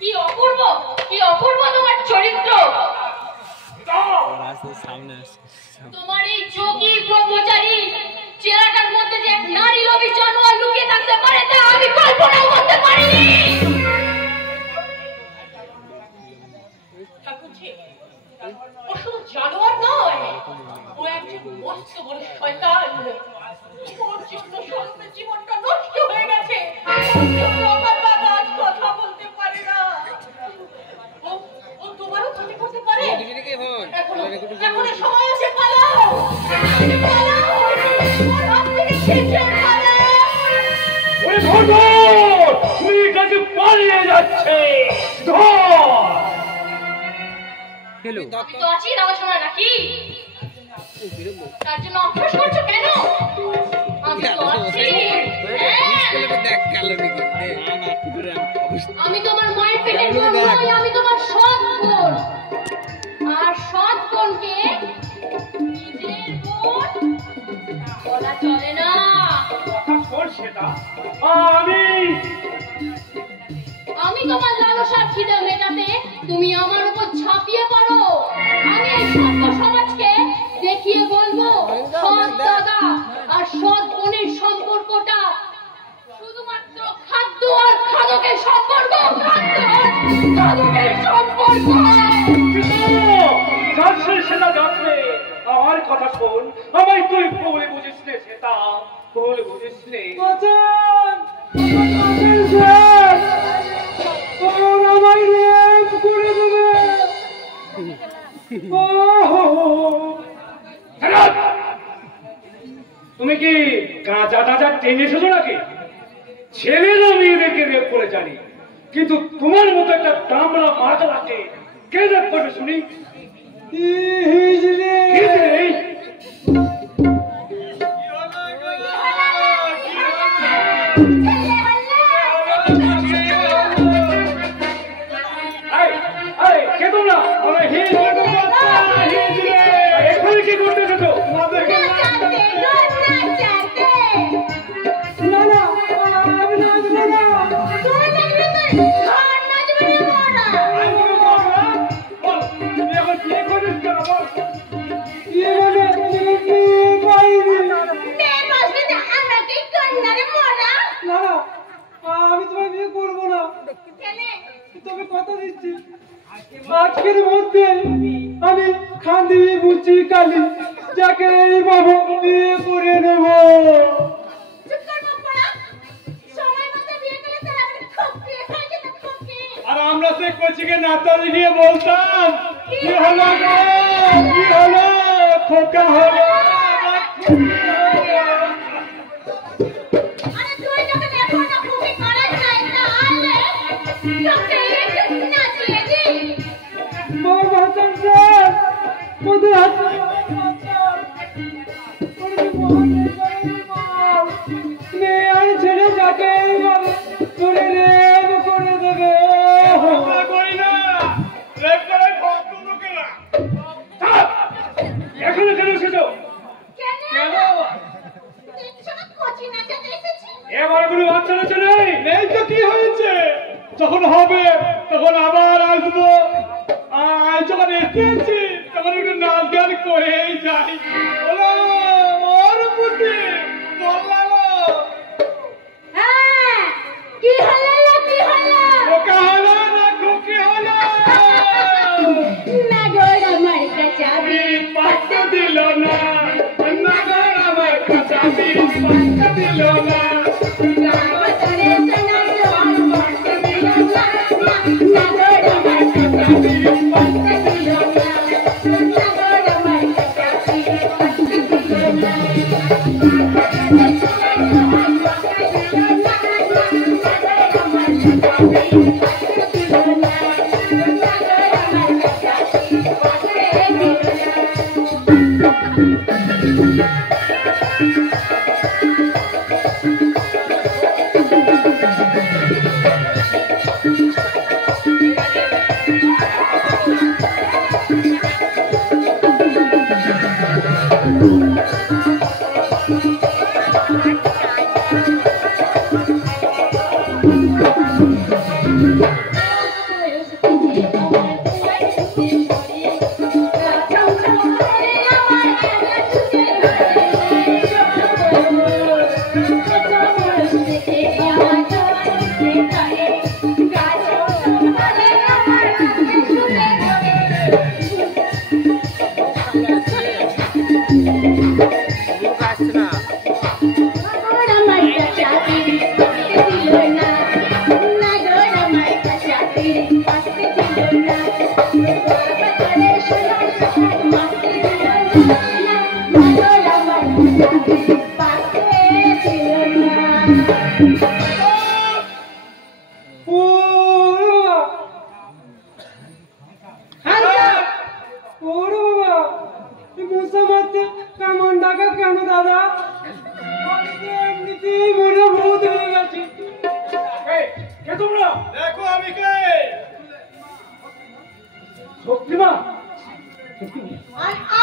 কি অপূর্ব, কি অপূর্ব তোমার চরিত্র। তোমার এই যোগী ব্রহ্মচারী চেহারাটার মধ্যে যে এক নারী লোভী জানোয়ার লুকিয়ে থাকতে পারে তা আমি কল্পনাও করতে পারিনি। ও শুধু জানোয়ার নয়, ও একজন মস্ত বড় শয়তান। ওর জন্য সন্তান জীবনটা নষ্ট হয়ে গেছে। আমার বাবা আজ কথা বলতে পারে না। ও তোমারও ক্ষতি করতে পারে। এখনো সময় আছে, পালাও পালাও, ওর হাত থেকে ছিটকে পালাও। ওরে ভগবান, তুই কাছে পালিয়ে যাচ্ছে। ধর আমি তো আছি দেখাশোনা নাকি? তার জন্য অভ্যাস করছো কেন? আমি তো আছি। আমি তোমার মায়ের পেটের বোন নই, আমি তোমার সৎ বোন। আর সৎ বোনকে নিজের বোন বলা চলে না। কথা শোন সেটা, আমি তোমার লালসার খিদে মেটাতে তুমি আমার উপর ঝাঁপিয়ে পড়ো। আমি এই সভ্য সমাজকে দেখিয়ে বলবো সৎ দাদা আর সৎ বোনের সম্পর্কটা শুধুমাত্র খাদ্য আর খাদকের সম্পর্ক। খাদ্য আর খাদকের সম্পর্ক। সেটা যাচ্ছে। আমার কথা শোন, আমায় তুই ভুল বুঝিস নে, সেটা ভুল বুঝিস নে। তুমি কি কাঁচা টাচা টেনে এসেছো নাকি? ছেলেরা মেয়েদেরকে রেপ করে জানি, কিন্তু তোমার মতো একটা দামড়া মাথাকে কে রেপ করবে শুনি? কে তোমরা? এখানে কি করতে এসেছো? আজকের মধ্যে আমি খান্দি বুচি কালি যাকে এই বাবু বিয়ে করে নেব। আর আমরা সে কোচিংয়ে নাতালি গিয়ে বলতাম কি হলো গো, কি হলো, খোকা হলো। ছেড়ে যাকে করে রেপ করে দেবে। এখনো কেন এসেছো? এবারে কোনো বাচ্চা নাচে নেই? নেই তো কি হয়েছে? যখন হবে তখন আবার আসবো। আর যখন এসেছি তখন একটু নাচ গান করেই যাই। ওর বুদ্ধি বললালো। কি হলো, কি হলো? খোকা হলো না খুকি হলো? নগর আমার কাচাবি পাত্তা দিল না, নগর আমার কাচাবি পাত্তা দিল না। গাবতরে সনাজন পাত্তা দিল না, নগর আমার কাচাবি পাত্তা দিল না, নগর আমার কাচাবি পাত্তা দিল না।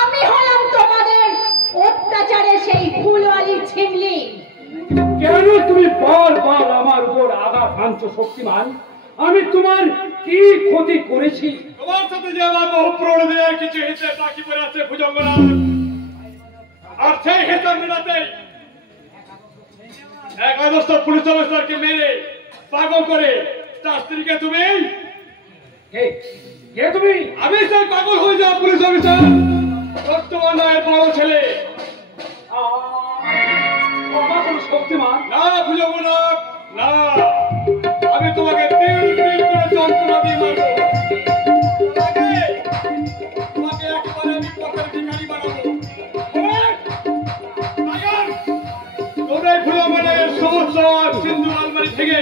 আমি হলাম তোমাদের অত্যাচারে সেই ফুলওয়ালি ছিমলি। কেন তুমি বারবার আমার উপর আঘাত হানছো শক্তিমান? আমি তোমার কি ক্ষতি করেছি? তোমার সাথে যে আমার মহপ্রণ মেয়ের কিছু হিসেবে বাকি পড়ে আছে ভুজঙ্গরা, আর সেই হিসাব মেলাতে এক অবস্থ পুলিশ অফিসারকে মেরে পাগল করে তার স্ত্রীকে তুমি কে তুমি? আমি সেই পাগল হয়ে যাওয়া পুলিশ অফিসার বর্তমান রায়ের বড় ছেলে। শক্তিমান না ভুজঙ্গরা, না, আমি তোমাকে পিল পিল করে যন্ত্রণা দিয়ে মারবো। তোমাকে একেবারে আমি পথের ভিখারি বানাবো। তোদের ভুজঙ্গনের সমস্ত সিন্ধুর আলমারি থেকে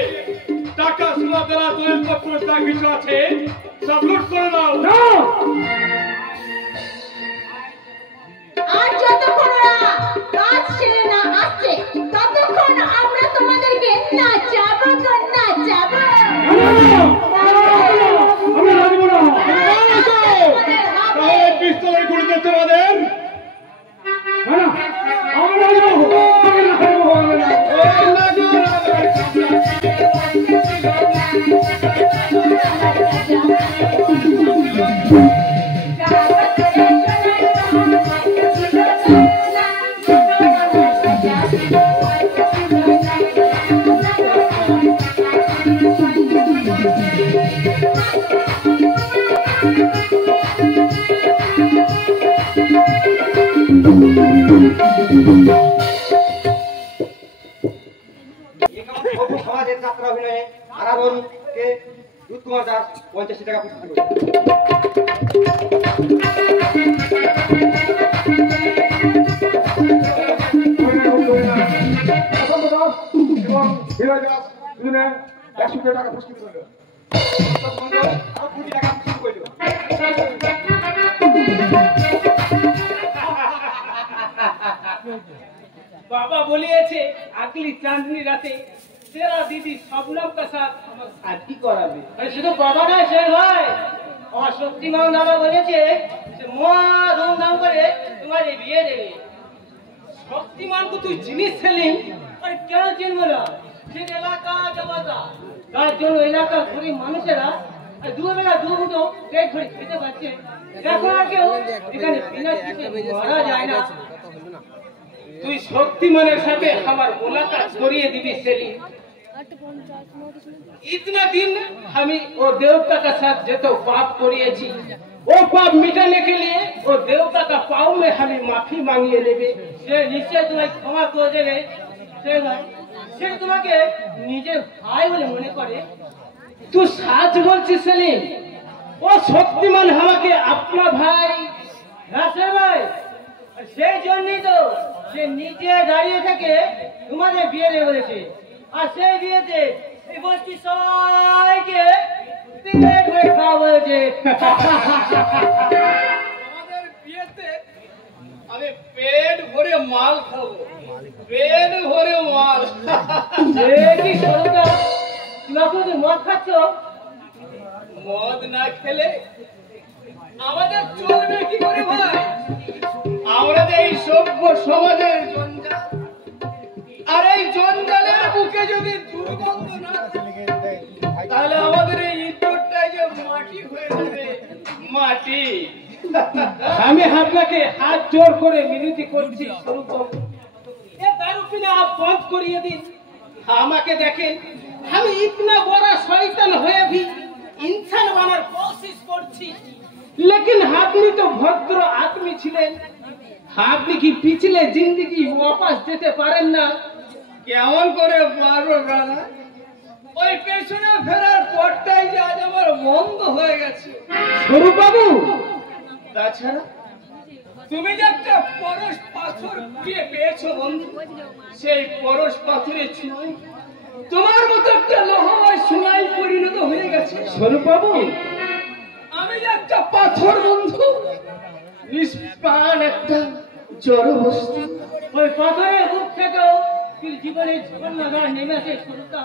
টাকা সোনা দ্বারা দলিলপত্র যা কিছু আছে সব লুট করে দাও। আর যতক্ষণ ওরা কাজ ছেড়ে না আসছে ততক্ষণ আমরা তোমাদেরকে নাচাবো গো নাচাবো। তাহলে পিস্তলের গুলিতে তোমাদের সমাজের যাত্রা অভিনয়ে আরাধনকে দুধ কুমার দাস 85 টাকা পুরস্কৃত बाबा बोलिए अगली चांदनी राते तेरा दीदी शबनम का साथ हमारे शादी कराबे। अरे শুধু বাবা না সে ভাই আমার শক্তিমান দাদা বলেছে যে মহা ধুমধাম করে তোমার বিয়ে দেবে। शक्तिमान को तू जिनिस सेलिंग আর কেন চিনবো না? সে এলাকা জমাতা তার জন্য এলাকার গরিব মানুষেরা আর দুবেলা দুমুঠো পেট ভরে খেতে পারছে। দেখো আর কেউ এখানে বিনা খেতে মারা যায় না। তুই शक्तिमाনের সাথে আমার मुलाकात করিয়ে দিবি সেলিম। इतना दिन हम वो देवता का साथ जो पाप करिएছি वो पाप मिटाने के लिए वो देवता का पाँव में हमें माफी मांगिए लेबे। সে নিশ্চয় তোমায় ক্ষমা করে দেবে। সে তোমাকে নিজের ভাই বলে মনে করে। तू सच बोलছিস সেলিম? वो शक्तिमान আমাকে अपना भाई রাসেল ভাই সেই জন্যই তো সে নিচে দাঁড়িয়ে থেকে তোমাদের বিয়ে দেবে বলেছে। আর সেই বিয়েতে এই বস্তি সবাইকে পেট ভরে খাওয়া বলেছে। পেট ভরে মাল খাবো, পেট ভরে মাল। কি সরুদা, তুমি মদ খাচ্ছ? মদ না খেলে আমাদের চলবে কি করে ভাই? আমরা যে এই সভ্য সমাজের জঞ্জাল, আর এই জঞ্জালের বুকে যদি দুর্গন্ধ না থাকে, তাহলে আমাদের এই ইঁদুরটাই যে মাটি হয়ে যাবে, মাটি। আমি আপনাকে হাত জোর করে মিনতি করছি স্বরূপবাবু, এ দারু পিনা आप बंद करिए दिन। আমাকে দেখেন, আমি इतना बड़ा शैतान হয়ে भी इंसान বানার কোশিশ করছি, लेकिन আপনি তো ভদ্র আদমি ছিলেন, আপনি কি পিছলে জিন্দেগি वापस যেতে পারেন না? কেমন করে পারবো দাদা? ওই পেছনে ফেরার পথটাই যে আজ আমার বন্ধ হয়ে গেছে। স্বরূপবাবু, তাছাড়া তুমি যে একটা পরশ পাথর পেয়েছো বন্ধু, সেই পরশ পাথরের ছোঁয়ায় তোমার মতো একটা লোহাময় সোনায় পরিণত হয়ে গেছে। স্বরূপবাবু, আমি যে একটা পাথর বন্ধু, নিষ্প্রাণ একটা জড় বস্তু। ওই পাথরের বুক থেকেও তুই জীবনের জীবন লাগা নেমে আসে স্বরূপদা।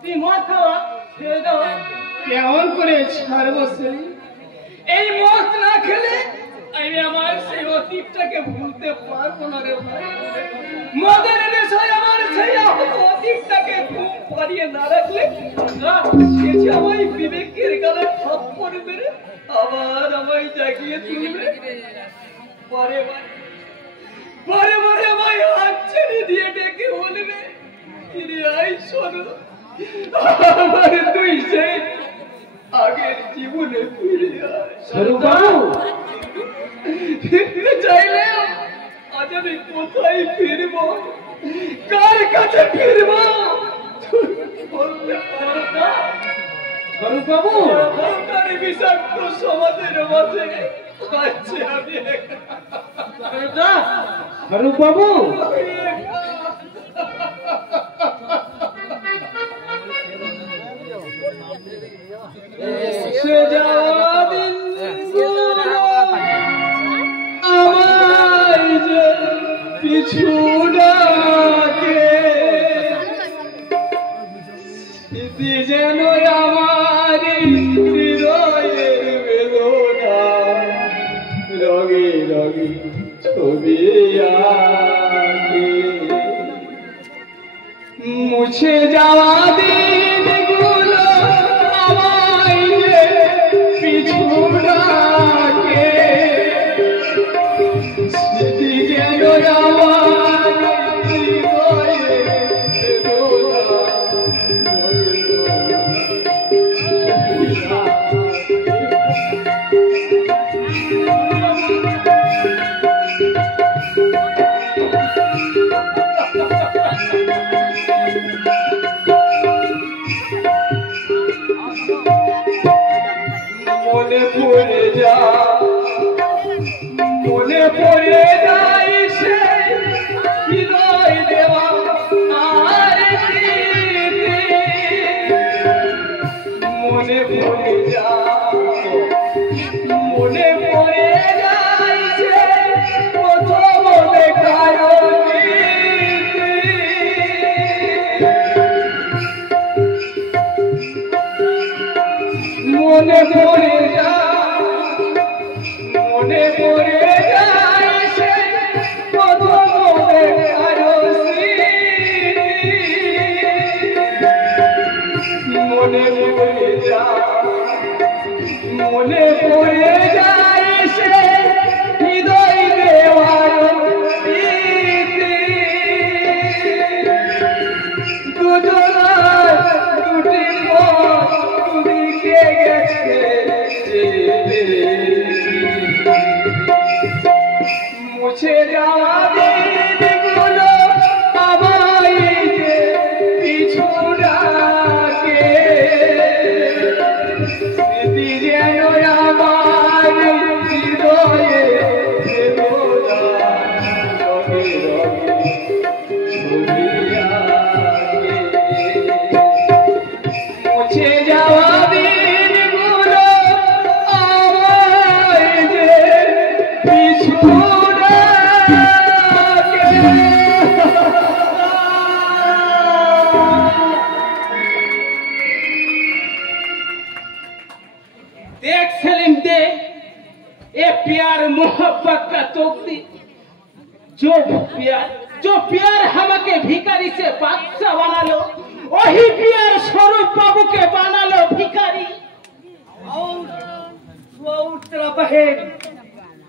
তুই মদ খাওয়া ছেড়ে দাও। কেমন করে ছাড়বো সেলিম? এই মদ না খেলে আমি আমার সেই অতীতটাকে ভুলতে পারবো না রে ভাই। মদের নেশায় আমার সেই অতীতটাকে ঘুম পাড়িয়ে না রাখলে সে যে আমায় বিবেকের গালে থাপ্পড় মেরে আবার আমায় জাগিয়ে তুলবে। পরে পরে পরে আমায় হাত ছেড়ে দিয়ে ডেকে বলবে, ফিরে আয় শোনো, আমার তুই সেই আগের জীবনে ফিরে আয়। স্বরূপবাবু, ফিরতে চাইলে আজ আমি কোথায় ফিরবো, কার কাছে ফিরবো বলতে পারো না। স্বরূপবাবু, সরকারি বিষাক্ত সমাজের মাঝে আছি আমি স্বরূপদা, স্বরূপবাবু, সে যাওয়া দিনগুলো আমায় যে পিছু ডাকে, স্মৃতি যেন আমার হৃদয়ের বেদনা রঙে রঙে ছবি আঁকে। মুছে যাওয়া দিনগুলো আমায় যে পিছু ডাকে, স্মৃতি যেন আমার হৃদয়ের বেদনা রঙে রঙে ছবি মনে পড়ে যায় সে হৃদয় দেওয়া আর মনে পড়ে যায় সে প্রথম দেখায় মনে পড়ে যায় সে প্রথম দেখার মনে পড়ে যায় সে হৃদয় দেওয়ার দুজনার দুটি দিকে গেছে, মুছে যাওয়া দিনগুলো আমায় যে পিছু ডাকে, স্মৃতি যেন আমার হৃদয়ে বেদনা রঙে রঙে ছবি আঁকে। মুছে যাওয়া দিনগুলো আমায় যে পিছু ডাকে, मोहब्बत का तोकती जो प्यार हमके भिखारी से बादशाह बना लो, वही प्यार स्वरूप बाबू के बना लो भिखारी। और तेरा बहन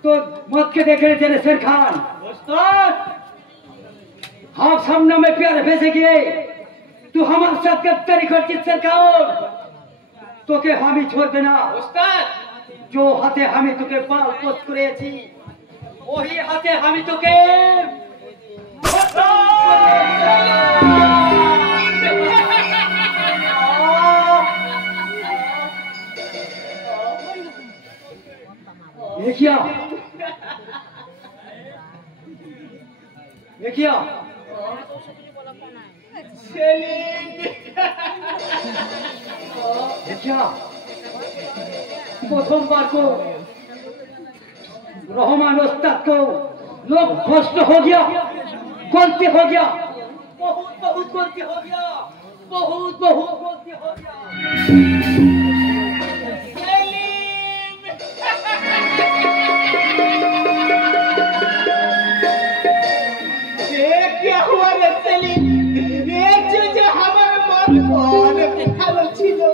तो मत के देख रहे तेरे शेर खान हम सामने में प्यार भेजे गए तू हमारे साथ गद्दारी करती सरकार तो के हम ही छोड़ देना उस्ताद जो हाथे हमें तुके पाल पोस करेছি वही हाथे हमें तुके ये क्या ये क्या ये क्या प्रथमबार को रहमान उस्ताद को लोग भ्रष्ट हो गया गलती हो गया बहुत बहुत गलती हो गया बहुत बहुत गलती हो गया क्या हुआ रे सेलिम ये चीज हमारे मन को अनेक खालो छिलो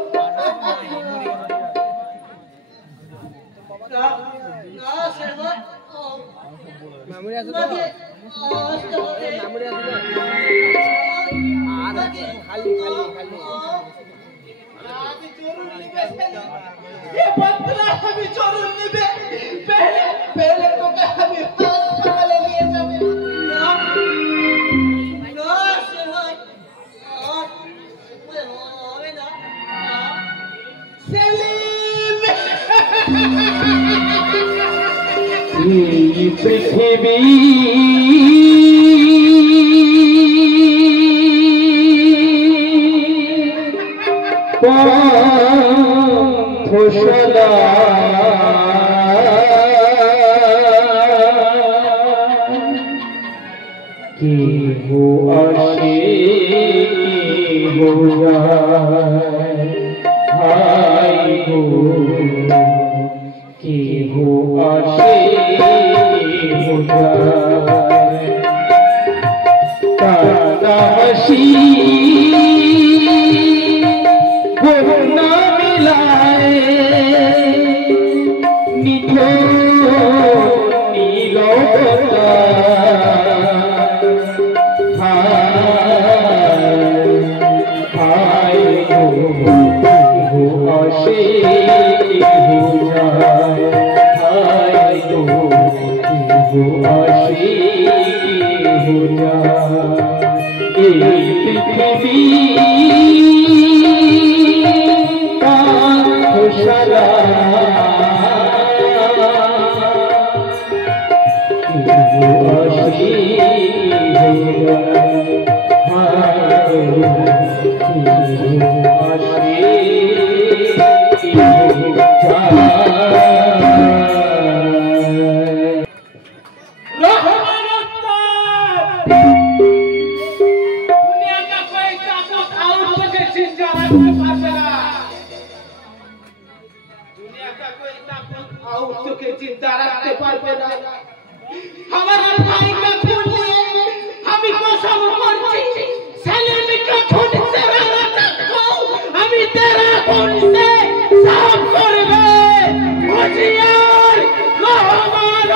না সেবা মামুরি আছে তো মামুরি আছে তো আর খালি খালি খালি अभी जरूर निबे ये बदला अभी जरूर निबे पहले तो क्या हमें अस्पताल लिए जावे না সেবা হবে না सेलिम এই পৃথিবী ফসলা কি হো আসে কি হো যায় হাই গো কি হো আসে কি হো যায় কানা হাসি না মিলায় নিঠোর নীলতা হায় গো গো আসে গো যায় হায় গো গো আসে গো যায় এই পৃথিবী খুশালা दुनिया का कोई ताकत और तुझे जिंदा रखने पाता दुनिया का कोई ताकत और तुझे जिंदा रखते पारबे ना हमारा भाई का खून लिए हम कसम करছি सेलिम का खून से रखो हम तेरा खून से साफ करबे होशियार रहमान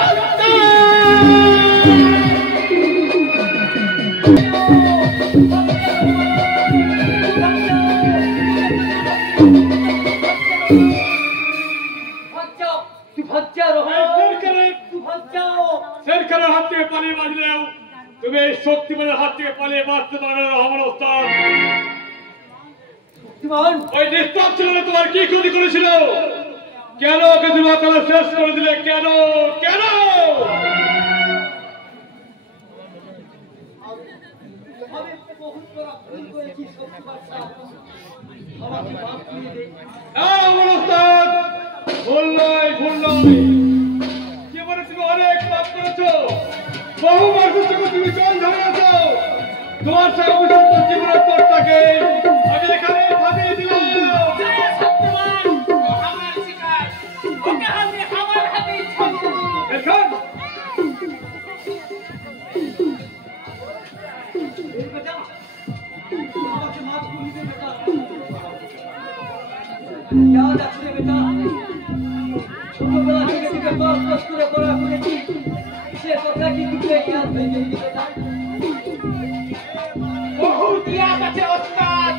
सरकार हाथ के पाले बाज रहे हो तुम्हें शक्ति बल हाथ के पाले बाजते पारो আমার ওস্তাদ শক্তিমান ওই নিস্তাপ ছিল তোমার কি ক্ষতি করেছিল কেন ওকে দিবা তাহলে শেষ করে দিলে কেন কেন আমি বহুত বড় ভুল করেছি শক্তিমান সাহেব আমাকে মাফ করে দে আমার ওস্তাদ ভুল নয় জীবনে তুমি অনেক পাপ করেছো বহু মানুষকে তুমি জল ধরেছো তোমার সঙ্গে অভিযুক্ত জীবনের তোরটাকে আমি এখানে থামিয়ে দিলাম सत्यवान हमारे शिकायत ओके हमने हमारे हाथे छोड़ दो देखो সাহস করে পড়া করেছি সে কথা কি দুটো ইয়াদ হয়ে গেল बहुत याद আছে ওস্তাদ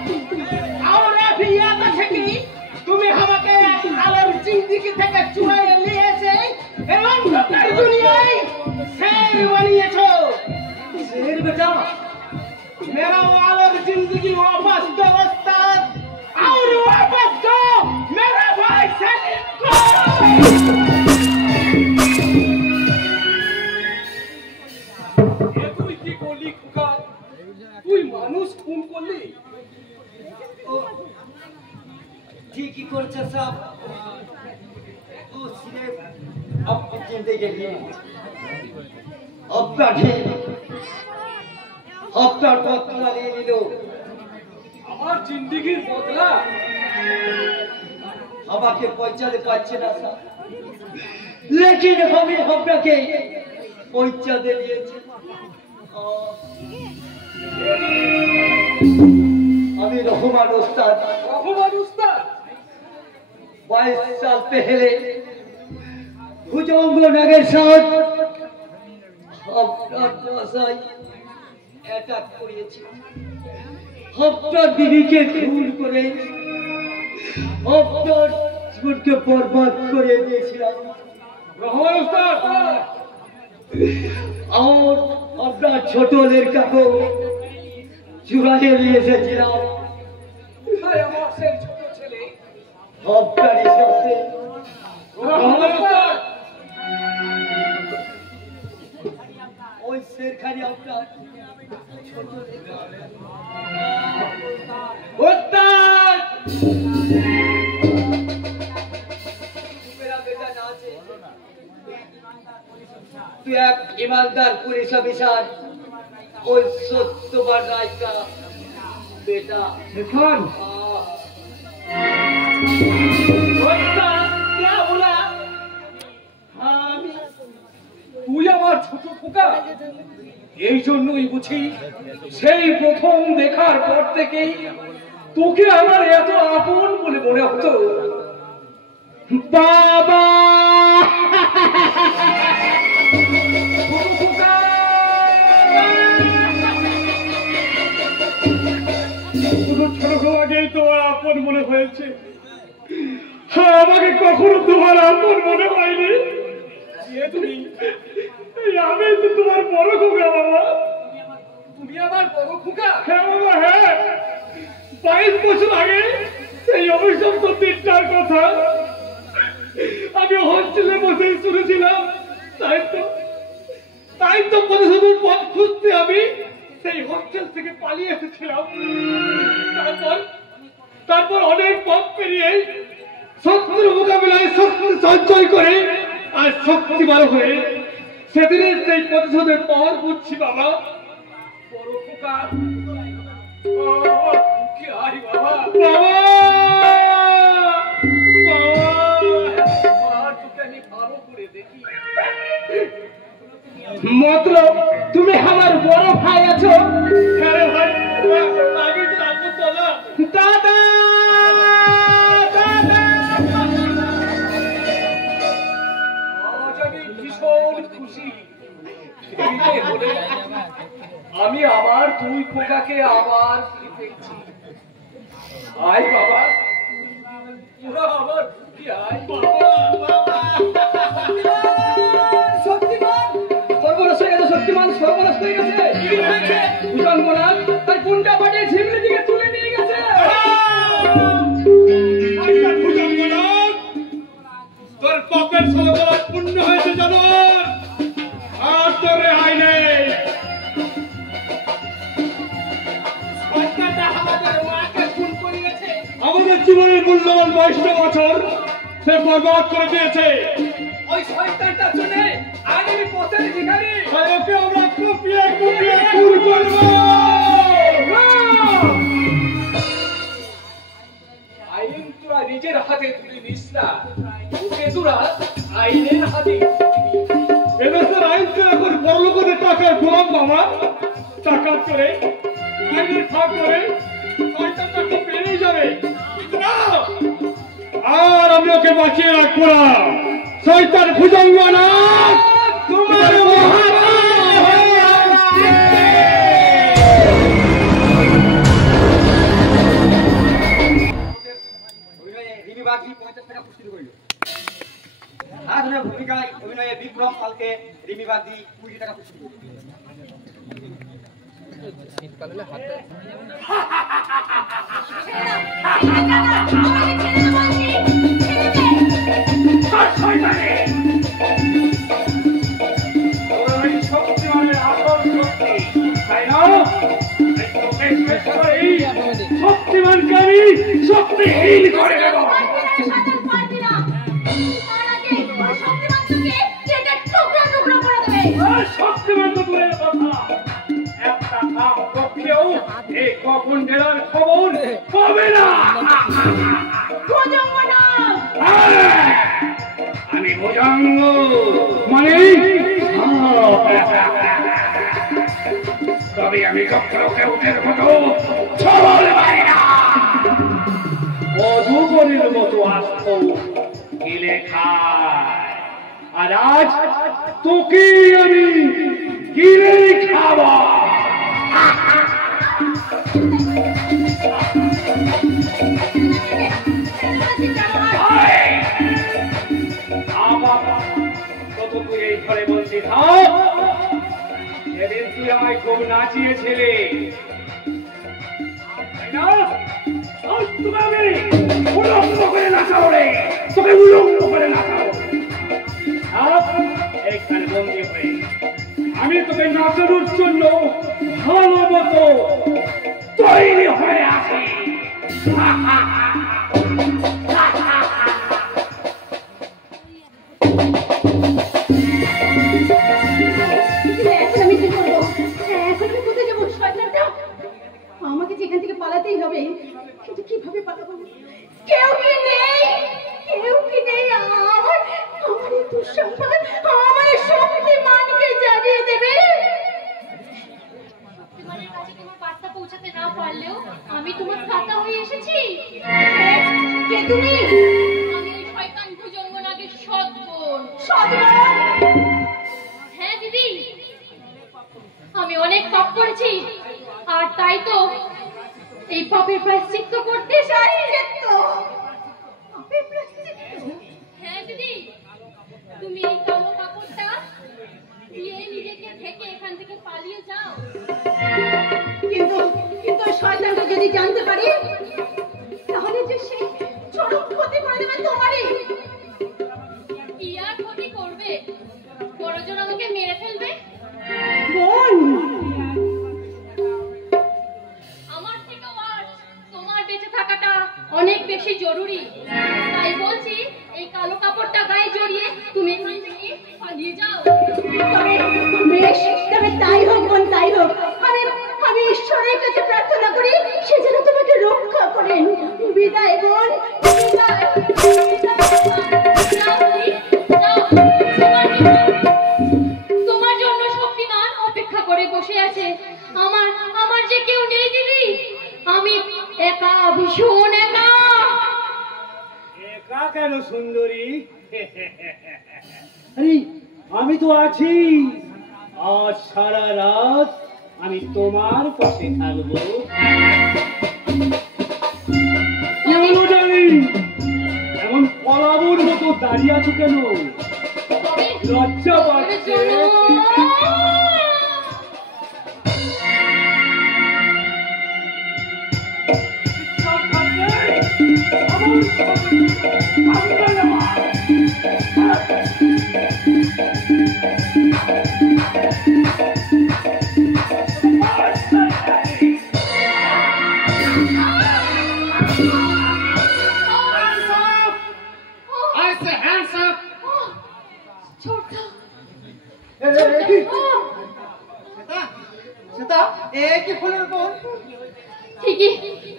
और अभी याद আছে কি তুমি আমাকে আলোর জিন্দেগি থেকে চুরাইয়ে নিয়েছে এবং গোটা দুনিয়ায় শের বানিয়েছো शेर बेटा मेरा आलोर जिंदगी वापस दो उस्ताद और वापस दो मेरा भाई सलीम को তুই কি করলি খোকা? তুই মানুষ খুন করলি? ठीक ही करছে साहब वो सिर्फ अपनी जिंदगी के लिए अपना ठीक अपना बदला ले लो আমার জিন্দেগির বদলা? আমাকে পৌঁছাতে পারছে না স্যার लेकिन আমি আপনাকে পৌঁছাতে দিয়েছি আমি রহমান উস্তাদ রহমান উস্তাদ 22 साल पहले भुजंगनगर साथ আপনার বাসায় অ্যাটাক করেছি আপনার বিবিকে খুন করে আপনার জীবনকে বরবাদ করে দিয়েছিলাম রহমান উস্তাদ और अपना छोटो लड़का को चुराने लिए एसेছিলাম আরে আমার সেই ছোট ছেলে আপনার সাথে রহমান উস্তাদ ওই শেরখানি আপনার उस्ताद मेरा बेटा नाचे तू एक ईमानदार पुलिस ऑफिसर और सत्यवान राय का बेटा देखन उस्ताद क्या बोला তুই আমার ছোট খোকা? এই জন্যই বুঝি সেই প্রথম দেখার পর থেকেই তোকে আমার এত আপন বলে মনে হতো। बाबा ছোট খোকা, শুধু ছোট খোকাকেই তোমার আপন মনে হয়েছে, হ্যাঁ আমাকে কখনো তোমার আপন মনে হয়নি। এ তুমি আমি তো তোমার বড় খোকা বাবা। তুমি আমার বড় খোকা? হ্যাঁ বাবা হ্যাঁ, 22 বছর আগে এই অভিশপ্ত দিনটার কথা আমি হোস্টেলে বসে শুনেছিলাম। তাই তো প্রতিশোধের পথ খুঁজতে আমি সেই হোস্টেল থেকে পালিয়ে এসেছিলাম। তারপর অনেক পথ পেরিয়ে শত্রুর মোকাবিলায় শক্তি সঞ্চয় করে আর শক্তিমান হয়ে সেদিনের সেই প্রতিশোধের পাওয়ার বুঝছি বাবা। বড় খোকা, কি আই বাবা, বাবা আমার তোকে আমি ভালো করে দেখি। मतलब তুমি আমার বড় ভাই আছো? আরে ভাই আমি তো রাখবো চলা দাদা দাদা আজ আমি ভীষণ খুশি। এই বলে আমি আমার দুই খোকাকে আবার ফিরে পেয়েছি। আয় বাবা, তোরা আমার বুকে আয়। শক্তিমান সর্বনাশ হয়ে গেছে, শক্তিমান সর্বনাশ হয়ে গেছে। কি হয়েছে? ভুজঙ্গনাথ তার গুন্ডা পাঠিয়ে ঝিমলি দিকে তুলে নিয়ে গেছে। তোর পাপের সর্বনাশ পূর্ণ হয়েছে জানোর, আর তোর রেহাই নেই। শয়তানটা আমাদের মাকে খুন করিয়েছে। আমাদের জীবনের মূল্যবান 22টা বছর সে বরবাদ করে দিয়েছে। ওই শয়তানটার জন্য আজ আমি পথের ভিখারি। আর ওকে আমরা কুপিয়ে কুপিয়ে খুন করবো। আইন তোরা নিজের হাতে তুলে নিস না, ওকে তোরা আইনের হাতে দিবি। এদেশের আইন তো এখন বড়লোকের টাকার গোলাম বাবা। টাকা করে আইনের ফাঁক করে শয়তানটাকে পেরিয়ে যাবে, কিন্তু না, আর আমি ওকে বাঁচিয়ে রাখবো না। শয়তান ভুজঙ্গনাথ তোমার মহারাজ হয়ে আসছে। অভিনয়ে রিমি বাগচি 50 টাকা পুরস্কৃত করিল। আধুনিক ভূমিকায় অভিনয়ে বিক্রম পালকে রিমি বাগচি 20 টাকা পুরস্কৃত করিল। শক্তিমানকে আমি শক্তিহীন করে দেব। শক্তিমান তো দূরের কথা, একটা কাম পক্ষেও এই গোপন জেলার খবর পাবে না। আমি ভুজঙ্গ মানে তবে আমি কখনো কেউটের মতো সবল পাই না। মধুবনের মতো আসত গিলে খায়, আর আজ তোকে আমি গিলে খাওয়া। তত তুই এই ঘরে বলছি থাক। সেদিন তুই আমায় খুব নাচিয়েছিলি, তাই না? আজ তোকে আমি উলঙ্গ করে নাচাবো রে, তোকে উলঙ্গ করে নাচাবো। এইখানে বন্দি হয়ে আমি তোকে নাচানোর জন্য ভালো মতো তৈরি হয়ে আছি। আমি কি করবো? এখন আমি কোথায় যাবো? শয়তানটা আমাকে যেখান থেকে পালাতেই হবে, কিন্তু কিভাবে পালাবো? কেউ কি নেই? কেউ কি নেই? আমার এই দুঃসংবাদ আমার শক্তিমানকে জানিয়ে দেবে। শক্তিমানের কাছে তোমার বার্তা পৌঁছাতে না পারলেও আমি তোমার ভ্রাতা হয়ে এসেছি। কে তুমি? আমি ওই শয়তান ভুজঙ্গনাগের সৎ বোন। সৎ বোন? হ্যাঁ দিদি, আমি অনেক পাপ করেছি, আর তাই তো এই পাপের প্রায়শ্চিত্ত করতে চাই। হ্যাঁ দিদি, তুমি এই কালো কাপড়টা দিয়ে নিজেকে ঢেকে এখান থেকে পালিয়ে যাও। কিন্তু কিন্তু শয়তানটা যদি জানতে পারে, তাহলে যে সে চরম ক্ষতি করে দেবে তোমারই। কি আর ক্ষতি করবে? বড়জন আমাকে মেরে ফেলবে। বোন, আমার থেকেও আর তোমার বেঁচে থাকাটা অনেক বেশি জরুরি। তাই বলছি, এই কালো কাপড়টা গায়ে জড়িয়ে তুমি এখান থেকে পালিয়ে যাও। বেশ, তবে তাই হোক বোন, তাই হোক। আমি ঈশ্বরের কাছে প্রার্থনা করি সে যেন তোমাকে রক্ষা করেন। বিদায় বোন, বিদায়। তোমার জন্য শক্তিমান অপেক্ষা করে বসে আছে। আমার যে কেউ নেই দিদি, আমি একা, ভীষণ একা। একা কেন সুন্দরী? আরে আমি তো আছি। আজ সারা রাত আমি তোমার পাশে থাকবো। এমন পলাবুর মতো দাঁড়িয়ে আছো কেন? লজ্জা পাচ্ছে?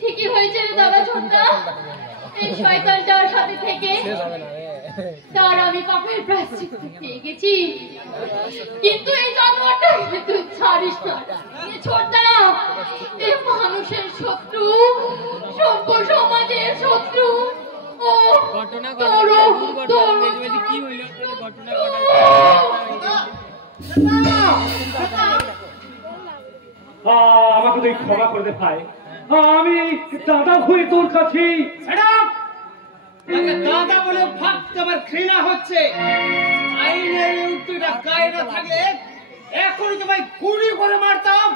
ঠিকই হয়েছে দাদা ছোট্টা। এই শয়তানটার সাথে থেকে তার আমি পাপের প্রায়শ্চিত্ত পেয়ে গেছি। কিন্তু এই জানোয়ারটা তুই ছাড়িস না। ছোট্টা, এই মানুষের শত্রু, সভ্য সমাজের শত্রু। ও তোর আমাকে তুই ক্ষমা করে দে ভাই, আমি দাদা হয়ে তোর কাছে। দাদা বলে ভাবতে আমার ঘৃণা হচ্ছে। আইনের উত্তরটা গায়ে না থাকলে এখনই তোমায় গুলি করে মারতাম।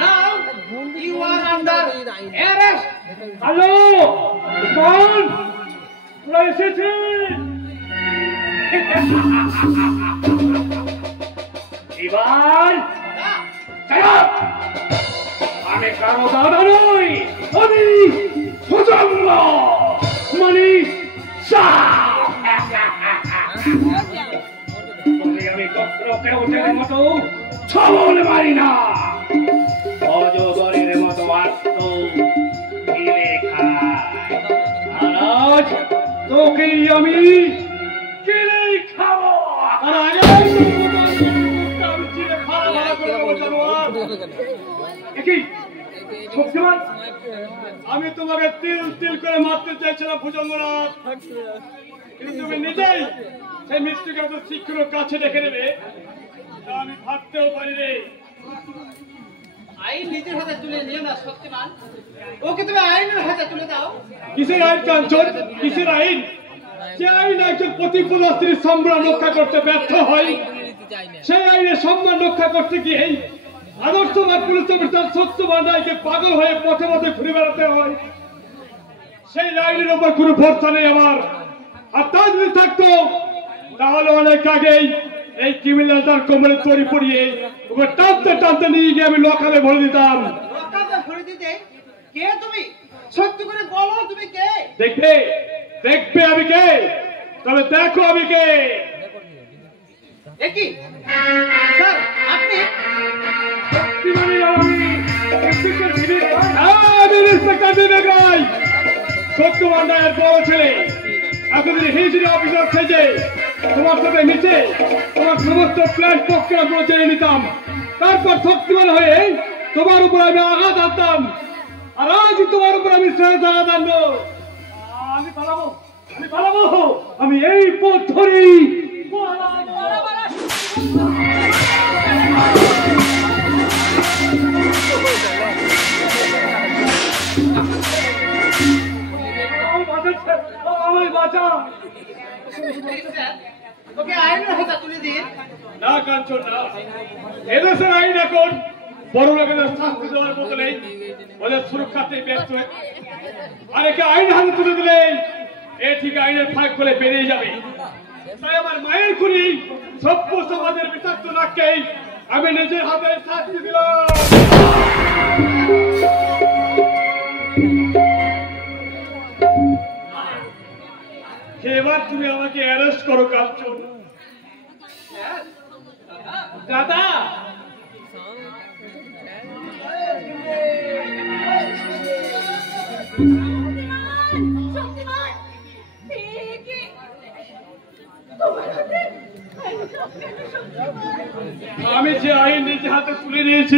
Now you are under arrest. Hello Usman, তোরা এসেছিস? এবার আমি কারো দাদা নই, আমি ভুজঙ্গ মানে আমি কখনো কেউটের মতো ছবল মারি না, অজগরের মতো আস্ত গিলে খায়। আর আজ তোকেই আমি গিলে খাবো। আর আমি তোমাকে তিল তিল করে মারতে চাইছিলাম ভুজঙ্গনাথ, কিন্তু তুমি নিজেই সেই মৃত্যুকে এত শীঘ্র কাছে দেখে নেবে আমি ভাবতেও পারি রে। আইন নিজের হাতে তুলে নিও না শক্তিমান, ওকে তুমি আইনের হাতে তুলে দাও। কিসের আইন কাঞ্চন, কিসের আইন? যে আইন একজন প্রতিকূল স্ত্রীর সম্মান রক্ষা করতে ব্যর্থ হয়, সেই আইনের সম্মান রক্ষা করতে গিয়ে আদর্শবান পুলিশ অফিসার সত্যবান রায়কে পাগল হয়ে পথে পথে ঘুরে বেড়াতে হয়। সেই আইনের উপর কোনো ভরসা নেই আমার। আর তা যদি থাকতো তাহলে অনেক আগেই এই ক্রিমিনালটার কোমরে তরি পড়িয়ে ওকে টানতে টানতে নিয়ে গিয়ে আমি লকালে ভরে দিতাম। লকালে ভরে দিতে? কে তুমি? সত্যি করে বলো তুমি কে? দেখবে দেখবে আমি কে, তবে দেখো আমি কে। একই স্যার আপনি? সত্যবান রায়ের বড় ছেলে, এতদিন হিজড়ি অফিসার সেজে তোমার সাথে মিশে তোমার সমস্ত প্ল্যান প্রক্রিয়াগুলো জেনে নিতাম, তারপর শক্তিমান হয়ে তোমার উপর আমি আঘাত আনতাম। আর আজ তোমার উপর আমি শেষ আঘাত আনবো। আমি পালাবো, আমি পালাবো, আমি এই পথ ধরেই ওকে আইনের হাতে তুলে দিন। না কাঞ্চন না, এদেশের আইন এখন বড় লোকেদের শাস্তি দেওয়ার বদলে ওদের সুরক্ষাতে ব্যস্ত। আর একে আইন হাতে তুলে দিলে এ ঠিক আইনের ফাঁক বলে বেরিয়ে যাবে। তাই আমার মায়ের খুনি সভ্য সমাজের বিষাক্ত নাককেই আমি নিজের হাতে শাস্তি দিলাম। এবার তুমি আমাকে অ্যারেস্ট করো কাঞ্চন। দাদা আমি যে আইন নিজে হাতে তুলে নিয়েছি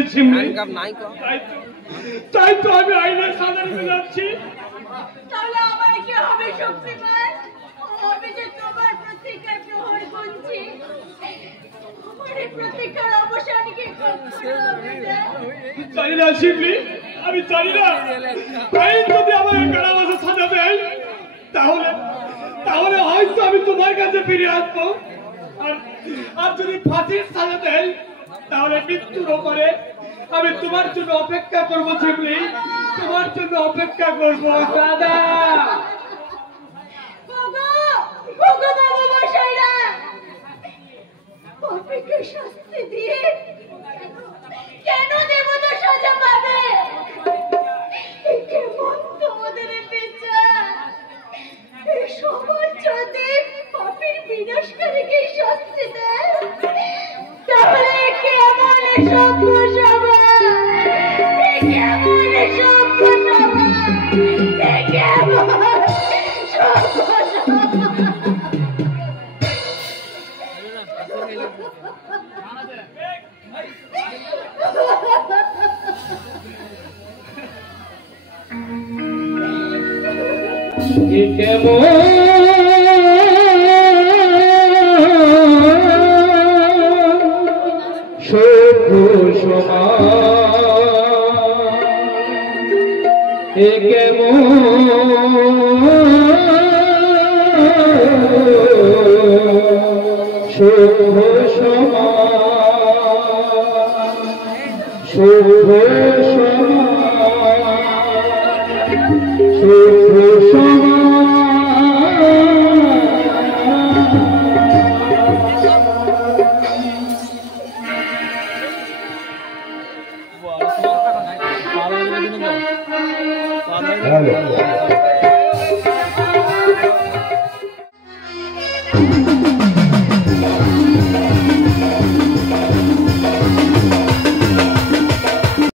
তাই তো আমি আইনের সাজা নিতে যাচ্ছি। তাহলে আমার কি হবে শক্তিমান? আমি যে তোমার প্রতিকার প্রহর করছি, আমার এই প্রতিকার অবসান কি কখনো হবে না? জানি না শিবলি, আমি জানি না। আইন যদি আমার কারাবাসে সাজা দেয় তাহলে হয়তো আমি তোমার কাছে ফিরে আসবো। আর যদি ফাঁসির সাজা দেয় তাহলে মৃত্যুর ওপরে আমি তোমার জন্য অপেক্ষা করবো শিবলি, তোমার জন্য অপেক্ষা করবো। দাদা শাস্তি দিয়ে কেন দেবতা সাজা পাবে? কেমন তোমাদের বিচার? সমাজ যদি পাপের বিনাশকারীকে শাস্তি দেয় তাহলে কেমন সভ্য সমাজ, কেমন সভ্য সমাজ, কেমন সভ্য সমাজ। কেমন Hello.